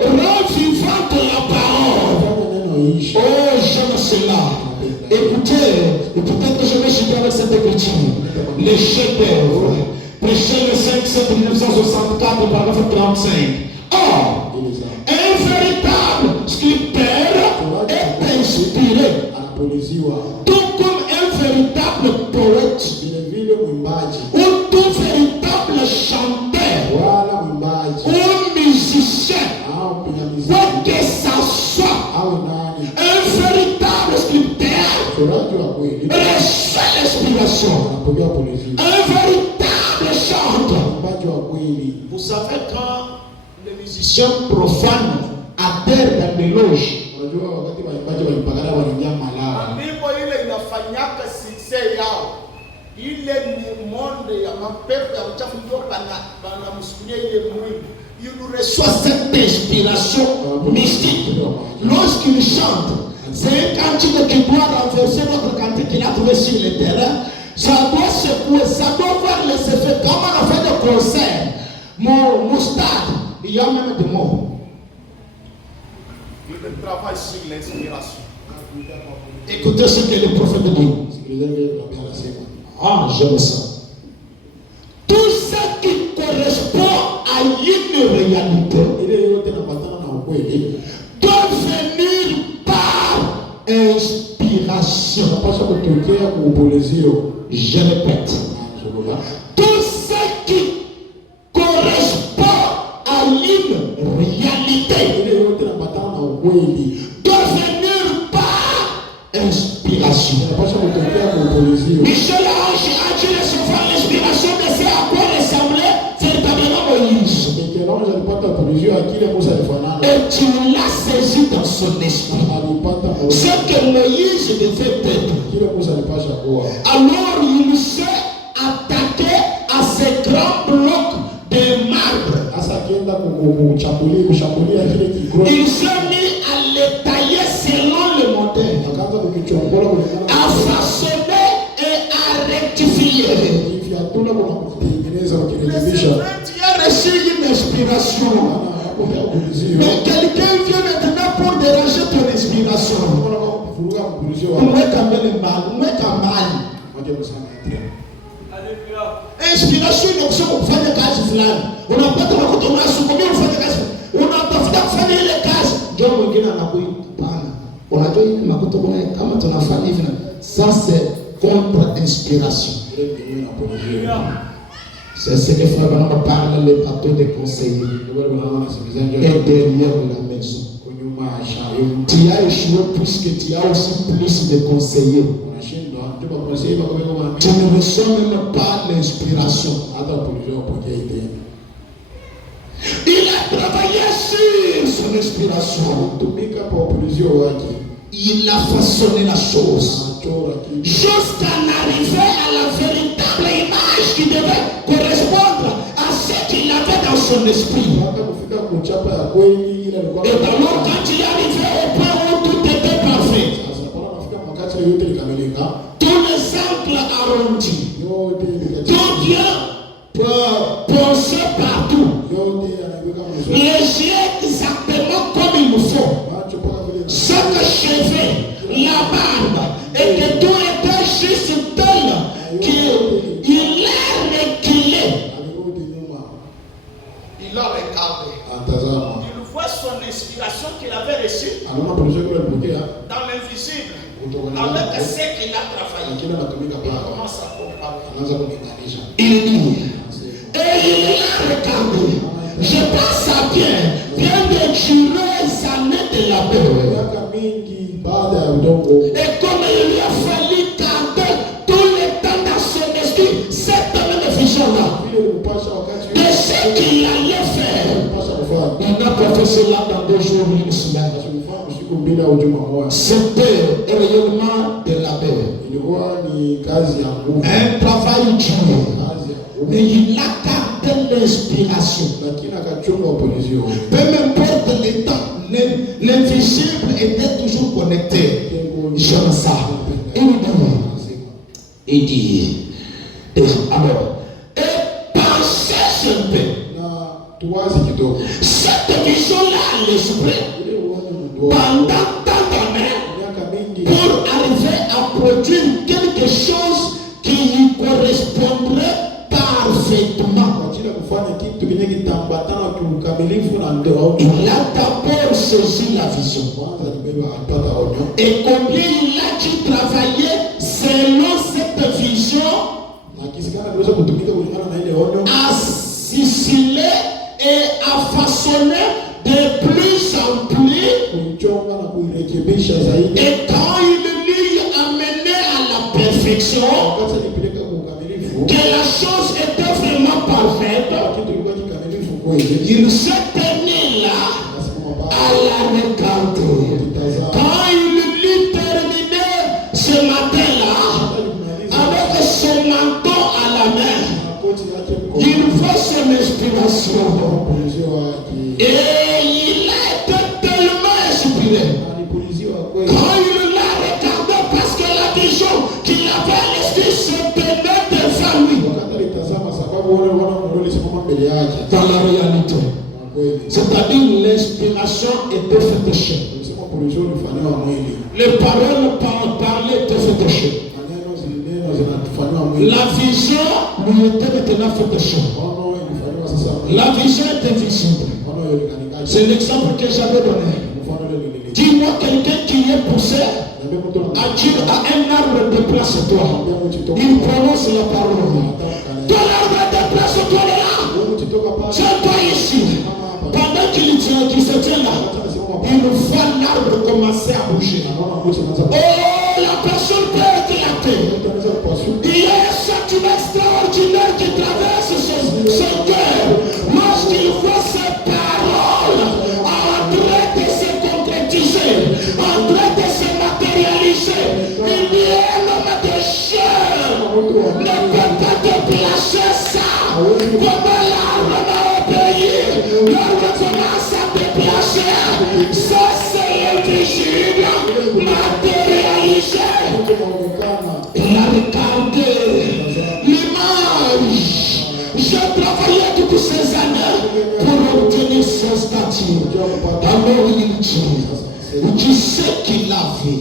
rend vivante la parole. Oh, j'aime cela. Écoutez, et peut-être que je vais chuter avec cette écriture. Les chefs-d'œuvre. Prêché le 5/7/1964, paragraphe 35. Or, un véritable sculpteur est inspiré, tout comme un véritable poète ou tout véritable chanteur ou musicien, quoi que ça soit. Un véritable sculpteur reçoit l'inspiration. Un véritable chanteur. Vous savez, quand les musiciens profanes adhèrent dans des loges, il reçoit cette inspiration mystique. Lorsqu'il chante, c'est un cantique qui doit renverser notre cantique qu'il a trouvé sur le terrain. Ça doit secouer, ça doit voir les effets. Comme on a fait des concerts, mon stade, il y a même des mots. Il travaille sur l'inspiration. Écoutez ce que le prophète dit. Ah, j'aime ça. Tout ce qui correspond à une réalité doit venir par inspiration. Je répète. Tout ce qui correspond à une réalité doit venir par inspiration. Michel-Ange a dû recevoir l'inspiration de ce à quoi ressemblait véritablement Moïse. Et tu l'as saisi dans son esprit. Ce que Moïse devait être. Alors il s'est attaqué à ces grands blocs de marbre. Il s'est mis à les tailler selon le modèle, à façonner et à rectifier. Tu as reçu une inspiration. Mais quelqu'un vient maintenant pour déranger ton inspiration. Inspiration inakusema kufanya kazi fulani. Unapata makuta unasukumia ufanye kazi. Unatafuta kufanya ile kazi. Ndio mwingine anakuipana. Unajua hii makuta kama tunafanya hivi na ça c'est contre inspiration. C'est ce que Frère Branham parle les bateaux de conseillers. Et derrière la maison. Tu as échoué puisque tu as aussi plus de conseillers. Tu ne reçois même pas l'inspiration. Il a travaillé sur son inspiration. Il a façonné la chose jusqu'à arriver à la véritable image qui devait correspondre à ce qu'il avait dans son esprit. Et alors quand il est arrivé au point où tout était parfait, tous les angles arrondis, tout bien pensé partout, les yeux exactement comme il nous faut, chaque cheveu, la barbe, et que tout était juste tel qu'il est reculé. Il a regardé. Il voit son inspiration qu'il avait reçue dans l'invisible. Avec ce qu'il a travaillé. Il commence à comparer. Il dit, et il a regardé. Je pense à bien de dureuses années de labeur. Et comme il lui a fallu garder tout le temps dans son esprit, cette même vision-là, de ce qu'il allait faire, il n'a pas fait cela dans 2 jours, une semaine. C'était réellement de labeur. Un travail dur. Mais il a gardé l'inspiration. Peu importe les temps, l'invisible était toujours connecté. J'aime ça. Il dit, alors, et pensez un peu. Cette vision-là à l'esprit, pendant tant d'années, pour arriver à produire quelque chose qui y correspondrait parfaitement. Il a d'abord saisi la vision. Et combien il a dû travailler selon cette vision à ciseler et à façonner de plus en plus. Et quand il lui a amené à la perfection, que la chose était vraiment parfaite, il s'est tenu là à la regarder. Quand il lui terminait ce matin-là, avec son manteau à la main, il voit son inspiration. Et il a été tellement inspiré. Quand il l'a regardé, parce que la vision qu'il avait à l'esprit se tenait devant lui. Dans la réalité, c'est-à-dire l'inspiration était faite chez. Les paroles parlaient étaient faites chez. La vision lui était maintenant faite chez. La vision était visible. C'est l'exemple que j'avais donné. Dis-moi quelqu'un qui est poussé à dire à un arbre de place-toi. Il prononce la parole. Ton arbre de place-toi là. Tiens-toi ici. Pendant qu'il se tient là, il voit l'arbre commencer à bouger. Oh, la personne peut éclater. Il y a un sentiment extraordinaire qui traverse son cœur lorsqu'il voit ces paroles en train de se concrétiser, en train de se matérialiser. Il y a un homme de chair, ne peut pas déplacer ça. Comment l'arbre va obéir? L'arbre commence à déplacer. Ça, c'est invisible, matérialisé. Il a regardé l'image. J'ai travaillé toutes ces années pour obtenir ce statut. Alors il dit ce qu'il a vu,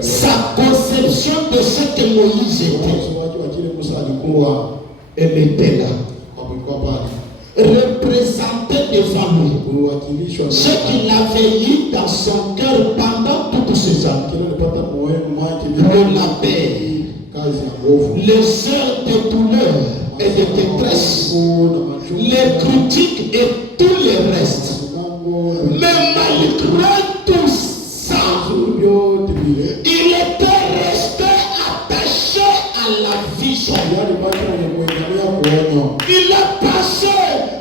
sa conception de ce que Moïse était. Elle était là, représenté devant lui ce qu'il avait eu dans son cœur pendant toutes ces années. Le labeur, les heures de douleur et de détresse, les critiques et tout le reste. Mais malgré tout ça, il était resté attaché à la vision. Il a passé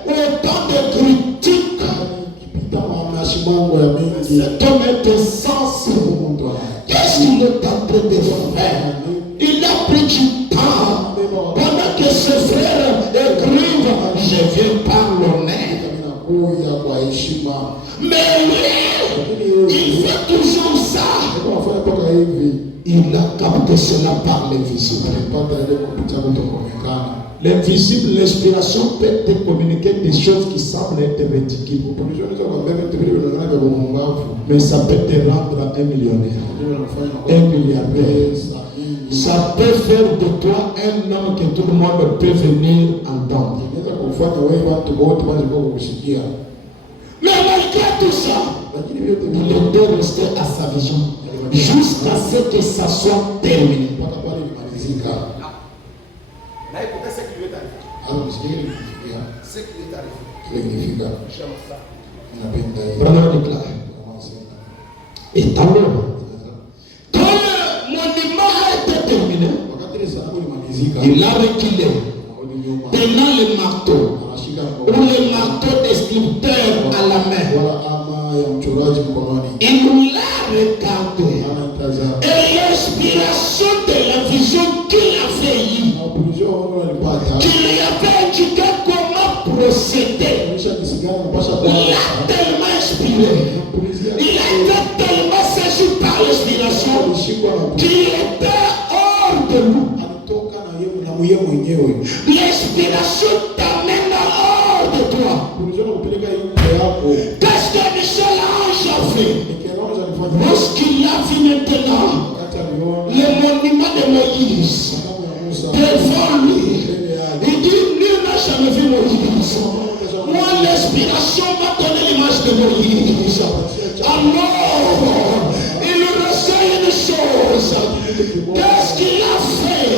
autant de critiques, qu'il est en train de faire. Il a pris du temps pendant que ses frères écrivent, je viens par l'honneur. Mais lui, il fait toujours ça. Il a capté cela par l'invisible. L'invisible, l'inspiration peut te communiquer des choses qui semblent être ridicules. Mais ça peut te rendre un millionnaire, un milliardaire. Ça peut faire de toi un homme que tout le monde peut venir entendre. Mais malgré tout ça, il était resté à sa vision jusqu'à ce que ça soit terminé. Là, écoutez ce qui lui est arrivé. Ce qui lui est arrivé. J'aime ça. Prenons le clair. Et alors, quand le monument a été terminé, il a reculé, tenant le marteau, ou le marteau des sculpteurs à la main. Il nous l'a regardé. Et l'inspiration de la vision qu'il avait eue, qu'il lui avait indiqué comment procéder, il a tellement inspiré. Il a été tellement saisi par l'inspiration qu'il était hors de nous. L'inspiration t'amène hors de toi. Qu'est-ce que Michel-Ange a fait? Lorsqu'il a vu maintenant le monument de Moïse devant lui, il dit, nul n'a jamais vu Moïse. Moi, l'inspiration m'a donné l'image de Moïse. Alors, il ressent une chose. Qu'est-ce qu'il a fait?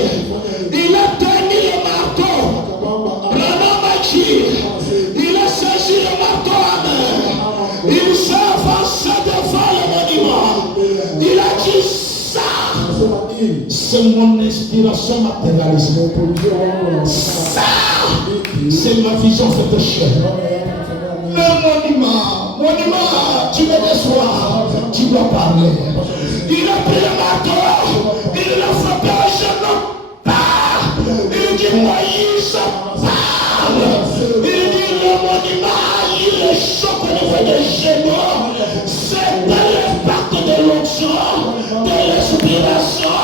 Il a tenu le marteau. Il a saisi le marteau à main. Il s'est avancé devant le monument. Il a dit ça. C'est mon inspiration matérialisée. Ça, c'est ma vision faite chair. Le monument, tu me déçois, tu dois parler. Il a pris le marteau, il l'a frappé au genou. Il dit Moïse, parle. Il dit le monument, il est choc au niveau des genoux. C'était l'impact de l'onction, de l'inspiration.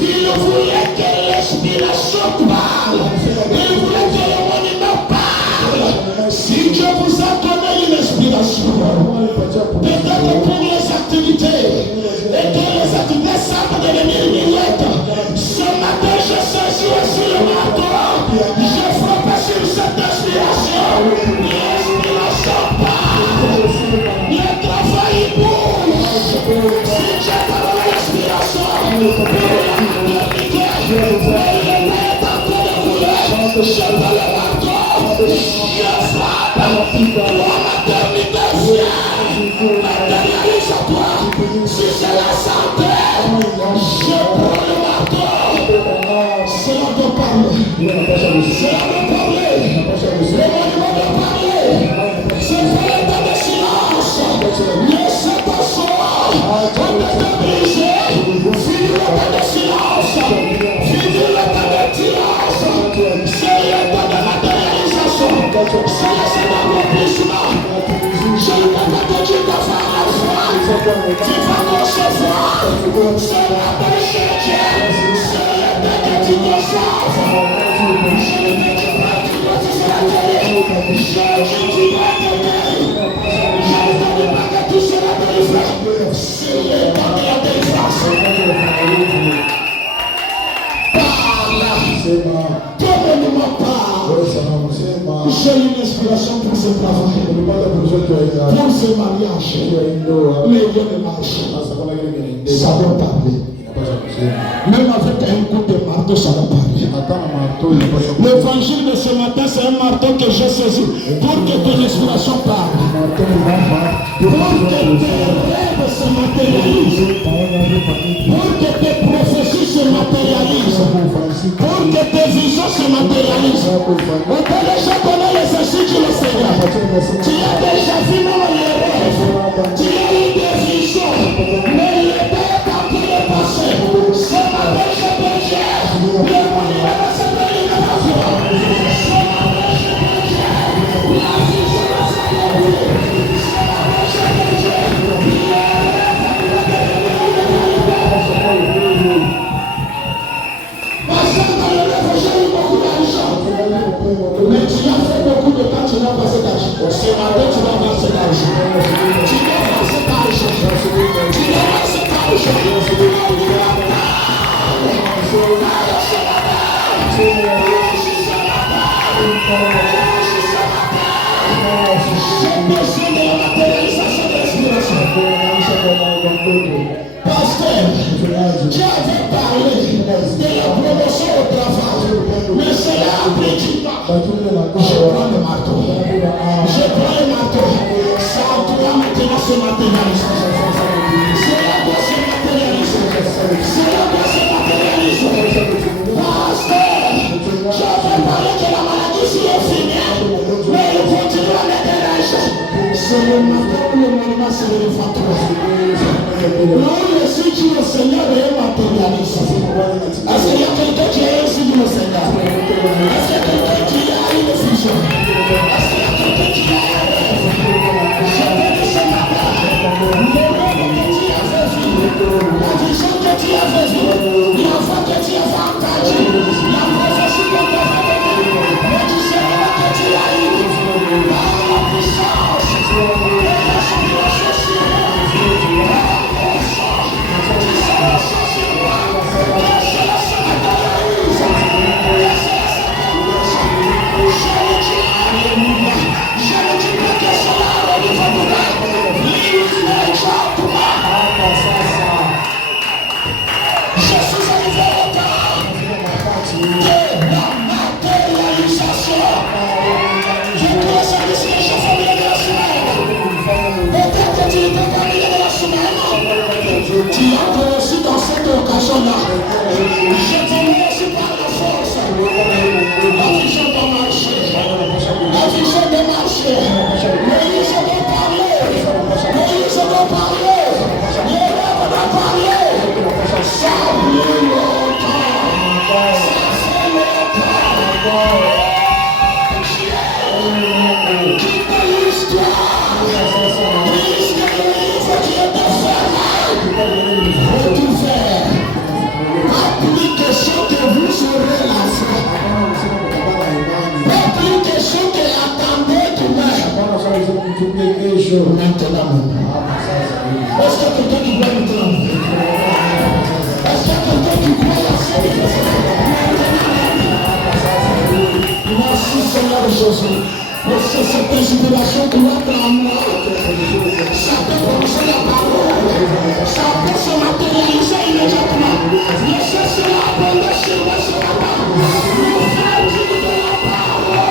Il voulait que l'inspiration parle. Il voulait que le monument parle. Si Dieu vous a donné une inspiration, peut-être pour les activités, et que les activités semblent devenir miettes, ce matin je saisis aussi le marteau, je frappe sur cette inspiration. L'inspiration parle, le travail bouge. Si Dieu t'a donné l'inspiration pour l'activité, le nez est en train de couler, je te le marteau. Je frappe pour maternité fière, matérialise à toi. Si c'est la santé, je prends le marteau. C'est là de parler. C'est là de parler. Le monument de parler. C'est pas le temps de silence. Laissez ta soie. On t'est brisé. Fini le temps de silence. Fini le temps de silence. C'est le temps de matérialisation. C'est le temps d'accomplissement. Je ne peux pas te dire de faire la foi. Tu vas concevoir. C'est la péché Dieu. C'est le temps que tu conçoives. Je ne peux pas te dire que tu seras télé. Je ne dis pas de télé. Je ne dis pas que tu seras délivré. C'est le temps de la délivrance. Parle. Donne-moi parle. J'ai une inspiration pour ce travail, pour ce mariage. Mais il y a des marches. Ça doit parler. Même avec un coup de marteau, ça va parler. L'évangile de ce matin, c'est un marteau que j'ai saisi pour que ton inspiration parle. Pour que tes rêves se matérialisent. Pour que tes prophéties se matérialisent. Pour que tes visions se matérialisent. On peut déjà connaître les insignes du Seigneur. Tu as déjà vu même les rêves. Tu as eu des visions. Mais le Père est en train de passer. besoin de la matérialisation de l'inspiration. Pasteur, Dieu avait parlé de la promotion au travail, mais cela a pris du temps. Je prends le marteau. Je prends le marteau. Ça doit maintenant se matérialiser. Cela doit se matérialiser. Cela doit se matérialiser. Pasteur, j'avais parlé de la maladie si elle finit, mais il continue à m'intéresser. C'est le matin où le monument se réfléchit. Là où le signe du Seigneur est matérialisé. Est-ce qu'il y a quelqu'un qui a un signe du Seigneur? Est-ce qu'il y a quelqu'un qui a une vision? Est-ce qu'il y a quelqu'un qui a un rêve? Je te dis ce matin, le rêve que tu as vécu, la vision que tu as vécue, l'enfant que tu as entendu, la prophétie que tu as vécue, le discernement que tu as eu, par la puissance de la sanctification. Tu as aussi dans cette occasion-là. Je te remercie par la force. La vision de marcher. La vision de marcher. Moïse doit parler. Moïse doit parler. Le rêve doit parler. Ça fait longtemps. Ça fait longtemps. Quitte l'histoire. Puisque le livre qui est faut-il faire? Application que vous serez la foi. Application que attendez demain. Maintenant. Est-ce qu'il y a quelqu'un qui doit maintenant? Est-ce qu'il y a quelqu'un qui croit à ça? Merci Seigneur Jésus. Merci cette inspiration qui va être en moi. Ça peut commencer la parole. Ça peut se matérialiser immédiatement. Laissez cela abonder chez moi ce matin. Nous faisons de la parole.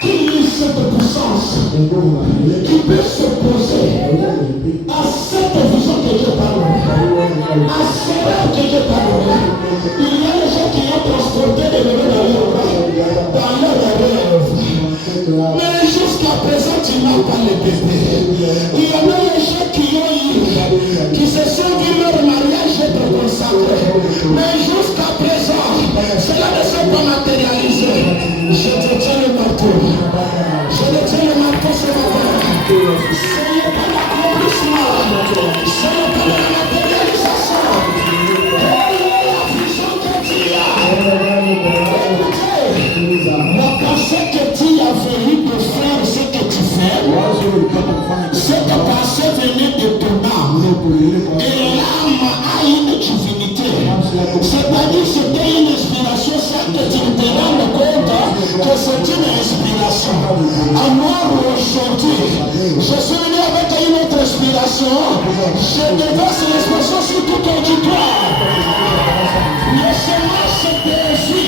Qui est cette puissance qui peut s'opposer à cette vision que Dieu parle, à cela que Dieu parle? Il y a les gens qui ont transporté des bébés dans leur rêve. Mais jusqu'à présent, tu n'as pas les bébés. Il y en a les gens qui ont eu, qui se sont vus leur mariage être consacré. Mais jusqu'à présent, cela ne s'est pas matérialisé. Je te tiens le marteau. Je te tiens le marteau ce matin. Ce n'est pas l'accomplissement. Ce n'est pas la matérialisation. La vision que tu as. La pensée que tu as venu de faire ce que tu fais, cette pensée venue de ton âme. Et l'âme a une divinité. C'est-à-dire c'était une inspiration, c'est que tu te rends compte que c'est une inspiration. Alors aujourd'hui, je suis venu avec une autre inspiration. Je déverse l'inspiration sur tout auditoire. Laissez-moi ce défi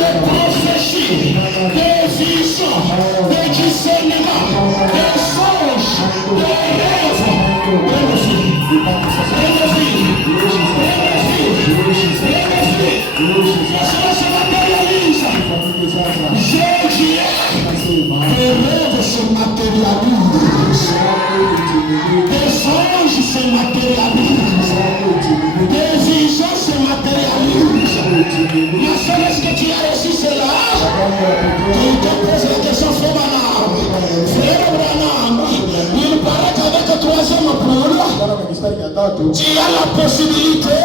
de prophétie, de vision, de discernement, de songe, de rêve, cela se matérialise. J'ai dit, les rêves se matérialisent, les songes se matérialisent, les visions se matérialisent. Ma soeur, est-ce que tu as reçu cela? Tu te poses la question, frère Branham. Frère Branham, il paraît qu'avec le troisième poule, tu as la possibilité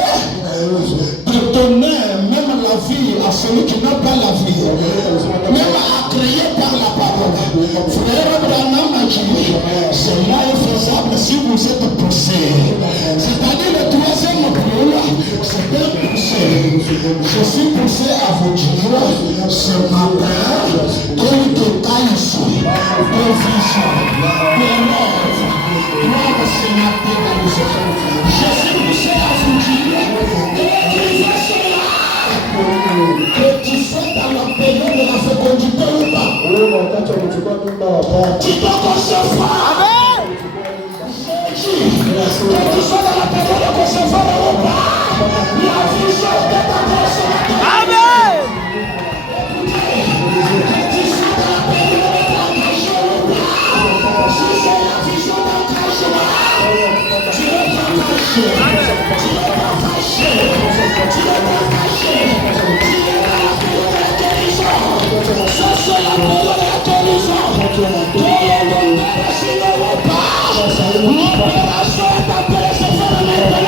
de donner même la vie à celui qui n'a pas la vie, même à créer par la parole. Frère Branham a dit, cela est faisable si vous êtes poussé. C'est-à-dire Je suis poussé à vous dire ce matin qu'il te taille ici, de vision, de rêve, moi ce matin dans les autres. Je suis poussé à vous dire que tu sois dans la période de la fécondité ou pas. Tu dois concevoir. Que tu sois dans la période de concevoir ou pas. La vision de ta personne. Amen. Que tu sois dans la période de t'engager ou pas. Si c'est la vision d'engagement, tu ne vas pas fâcher. Tu ne vas pas fâcher. Tu ne vas pas fâcher. Tu es dans la période de la guérison. Ça c'est la période de la guérison. Que le monde ne signe pas. L'opération est appelée se faire maintenant.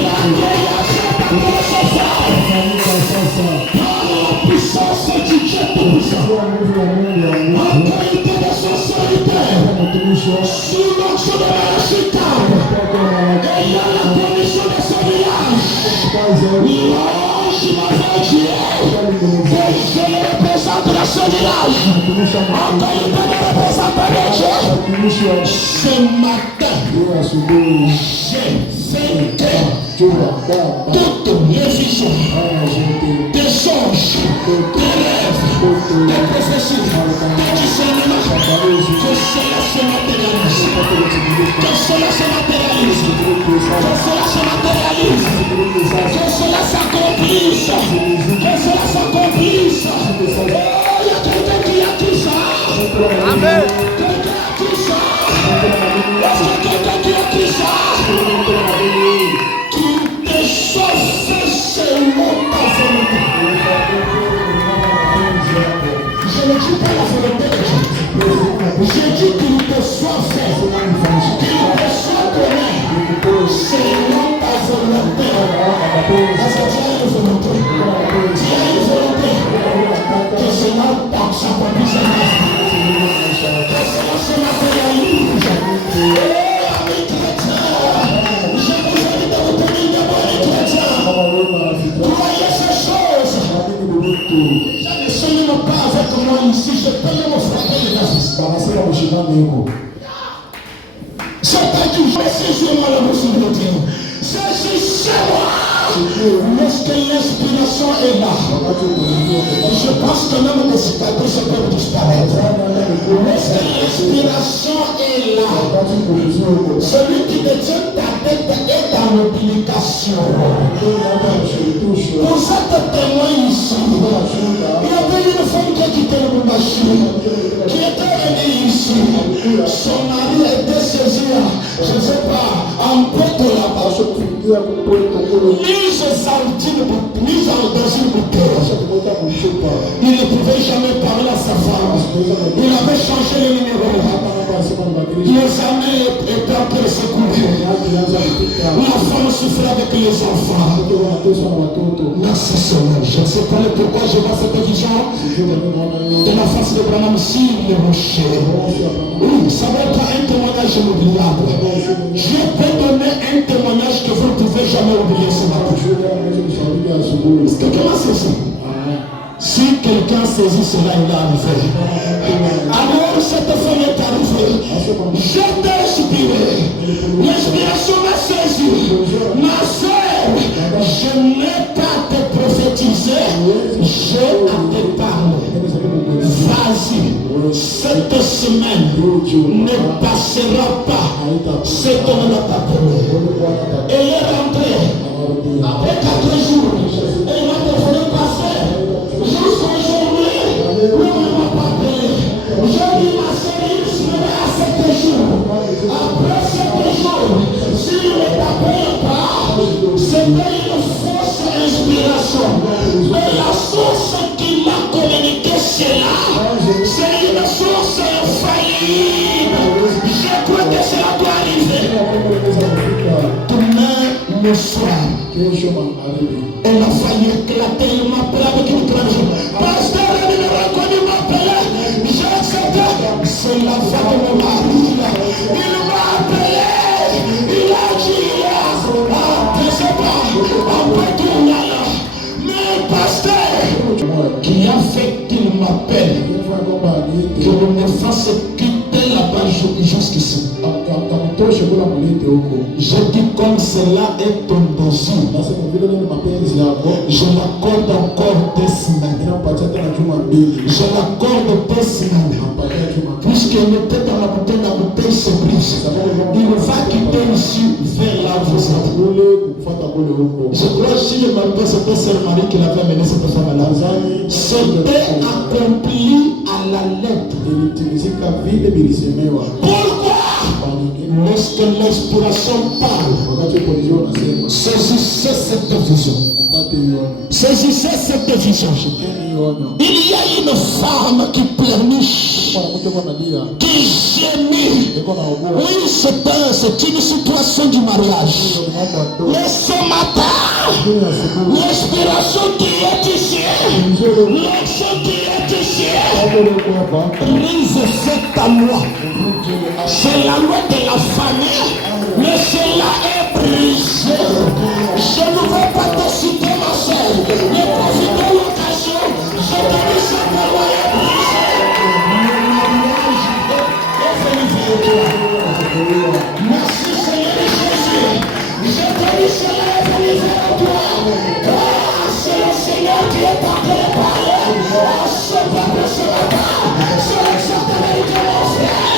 La guérison est appelée se faire. Par la puissance du Dieu tout-puissant. En qualité de sincérité. Sous l'onction de la chicane. Et il y a la condition de ce village. L'ange m'avait dit que je le représente dans ce village. En qualité de représentant de Dieu. Ce matin, j'ai fait que toutes les visions, des songes, des rêves, des prophéties, des discernements, que cela se matérialise. Que cela se matérialise. Que cela se matérialise. Que cela s'accomplisse. Que cela s'accomplisse. Oh, il y a quelqu'un qui a tout ça. Amen. Quelqu'un a tout ça. Est-ce que quelqu'un qui a tout ça? Qu'il te sauve selon ta volonté. Je ne dis pas la volonté de Dieu. Je dis qu'il te soit fait. Qu'il te soit donné selon ta volonté. Parce que tu as une volonté. Tu as une volonté. Que cela s'accomplisse en ta vie. Que cela se matérialise. Amis chrétiens, je vous invite à vous tenir debout, amis chrétiens. Croyez ces choses. Je ne suis même pas avec moi ici. Je peux même frapper les nazis. C'est-à-dire, saisissez-moi la bouche de Dieu. Saisissez-moi. Lorsque l'inspiration est là, je pense que même les cicatrices peuvent disparaître. Lorsque l'inspiration est là, celui qui détient ta tête est dans l'obligation. Vous êtes témoin ici. Il y avait une femme qui a quitté le Boubachi, qui était venue ici. Son mari était saisi, je ne sais pas, en pointe là-bas. Mise dans une bouteille. Il ne pouvait jamais parler à sa femme. Il avait changé le numéro. Les amis étaient en train de se courir. La femme souffrait avec les enfants. Merci Seigneur. Je ne sais pas pourquoi je vois cette vision de la face de Branham sur le rocher. Oui, ça va être un témoignage inoubliable. Je peux donner un témoignage que vous ne pouvez jamais oublier ce matin. Est-ce que quelqu'un saisit? Si quelqu'un saisit cela, il a arrivé. Alors cette femme est arrivée. Je t'ai inspiré. L'inspiration m'a saisi. Ma soeur, je n'ai qu'à te prophétiser. J'ai à te parler. Vas-y. Cette semaine ne passera pas. C'est ton attaque. Elle est rentrée. Après 4 jours, elle m'a téléphoné passer. Jusqu'aujourd'hui, ne m'a pas payé. J'ai dit ma série à 7 jours. Après 7 jours, s'il ne t'appelle pas, c'était une fausse inspiration. Mais la source qui m'a communiqué cela, c'est une source infaillible. Je crois que cela doit arriver. Demain le soir, elle a failli éclater. Il m'appelait avec une traduction. Pasteur, il m'a reconnu, il m'appelait. J'ai accepté. C'est la femme de mon mari. Il m'a appelé. Il a dit, ah, je sais pas, on peut tourner là. Je dis comme cela est ton désir. Je l'accorde encore 2 semaines. Je l'accorde 2 semaines. Puisqu'il était dans la bouteille se brise. Il va quitter ici vers là vous êtes. Je crois que si je me rappelle, c'était Sœur Marie qui l'avait amené cette femme là. C'était accompli à la lettre. Pourquoi? Lorsque l'inspiration parle, saisissez cette vision. Saisissez cette vision. Il y a une femme qui pleurniche, qui gémit. Oui, c'est une situation du mariage. Mais ce matin, l'inspiration qui est ici, l'action qui est ici, brise cette loi. C'est la loi de la famille, mais cela est brisé. Je ne veux pas te citer ma soeur, mais profitez de l'occasion. Je te dis cette loi est brisée. Merci Seigneur Jésus. Je te dis cela est brisé à toi. Car c'est le Seigneur qui est en train de parler à ce peuple ce matin. C'est le Seigneur qui est mon frère.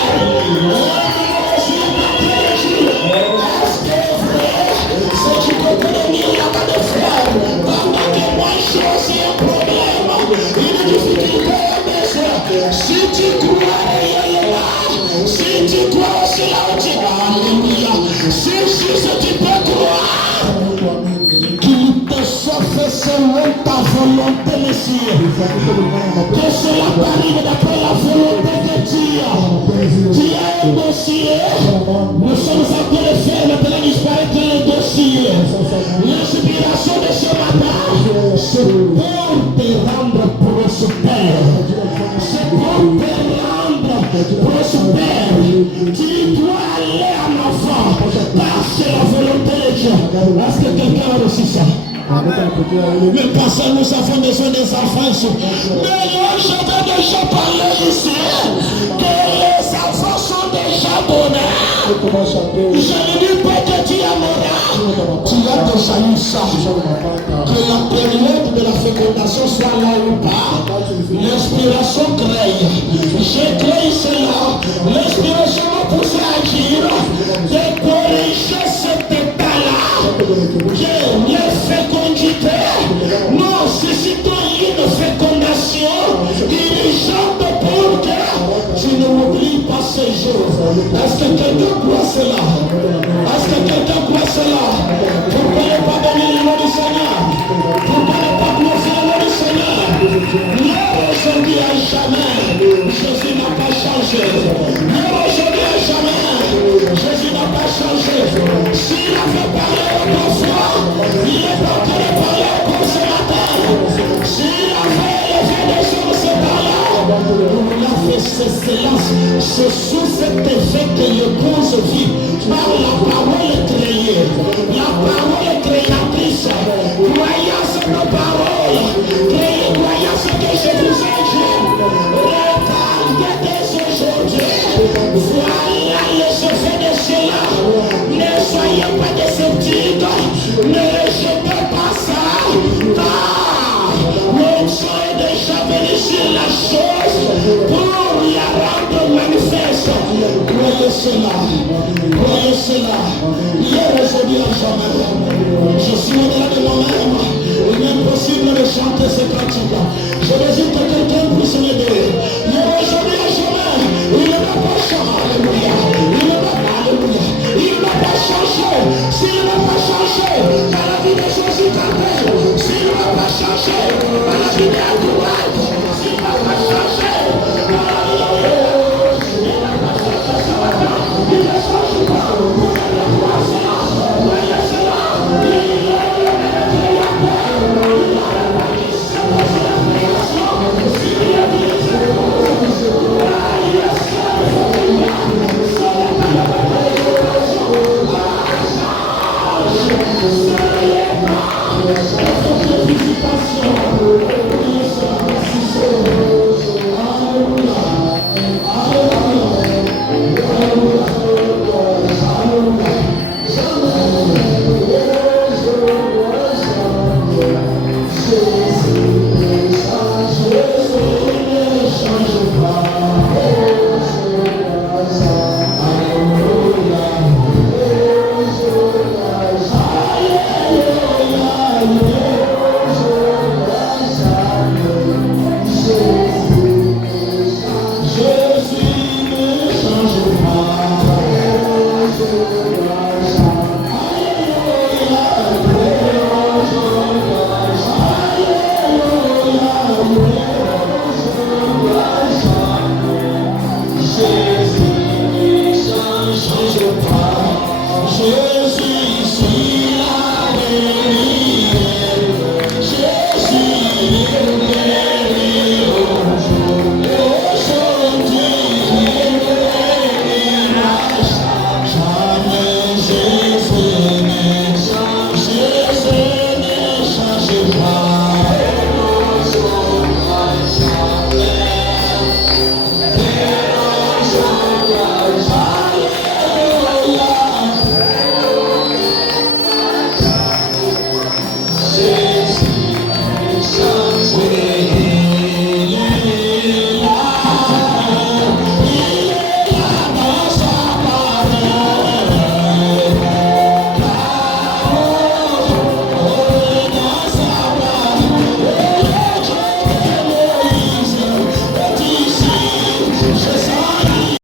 Si tu peux devenir là-bas de frère, pendant que moi je suis aussi un problème, une difficulté à besoin. Si tu crois, il est là. Si tu crois aussi là où tu vas, alléluia. Si juste tu peux croire, qu'il te soit fait selon ta volonté, Messie. Que cela t'arrive d'après la volonté de Dieu. Tu as un dossier. Nous sommes en train de faire maintenant disparaître le dossier. L'inspiration de ce matin, c'est pour te rendre prospère. C'est pour te rendre prospère. Tu dois aller en avant. Parce que la volonté de Dieu. Est-ce que quelqu'un a reçu ça? Mais parce que nous avons besoin des enfants ici. Mais je vais déjà parler ici. Que les enfants sont déjà donnés. Je ne dis pas que tu es mort. Tu as déjà eu ça. Que la période de la fécondation soit là ou pas. L'inspiration crée. J'ai créé cela. L'inspiration m'a poussé à agir. De corriger cet état-là. Que les fécondités. Non, c'est surtout une fécondation dirigeante pour que tu ne m'oublies pas ce jour. Est-ce que quelqu'un croit cela? Est-ce que quelqu'un croit cela? Pourquoi ne pas bénir le nom du Seigneur? Pourquoi ne pas glorifier le nom du Seigneur? Hier, aujourd'hui, à jamais, Jésus n'a pas changé. Hier, aujourd'hui, à jamais, Jésus n'a pas changé. S'il avait parlé autrefois, il est en train de parler encore ce matin. S'il avait élevé les choses ce temps-là, il a fait ses séances. C'est sous cet effet que l'épouse vit par la parole créée. La parole créatrice. Croyance de parole. Créée croyance que je vous ai dit. Regardez dès aujourd'hui. Voilà les effets de cela. Ne soyez pas sceptiques. Ne rejetez pas ça. L'onction est déjà venue sur la chose pour la rendre manifeste. Croyez cela. Croyez cela. Hier, aujourd'hui, à jamais. Je suis au-delà de moi-même. Il est impossible de chanter ce cantique. Je désire que quelqu'un puisse m'aider. Hier, aujourd'hui, à jamais. Il ne va pas changer. Alléluia. Il ne va pas. Alléluia. Il ne va pas changer. S'il ne va pas changer, dans la vie de Jésus Christ. S'il ne va pas changer, dans la vie de Adouraï. S'il ne va pas changer, dans la vie de il ne va pas changer ce matin. Il ne change pas. Vous allez voir cela. Voyez cela. Il est le créateur. Il a la magie. C'est la création. S'il y a des Jésus.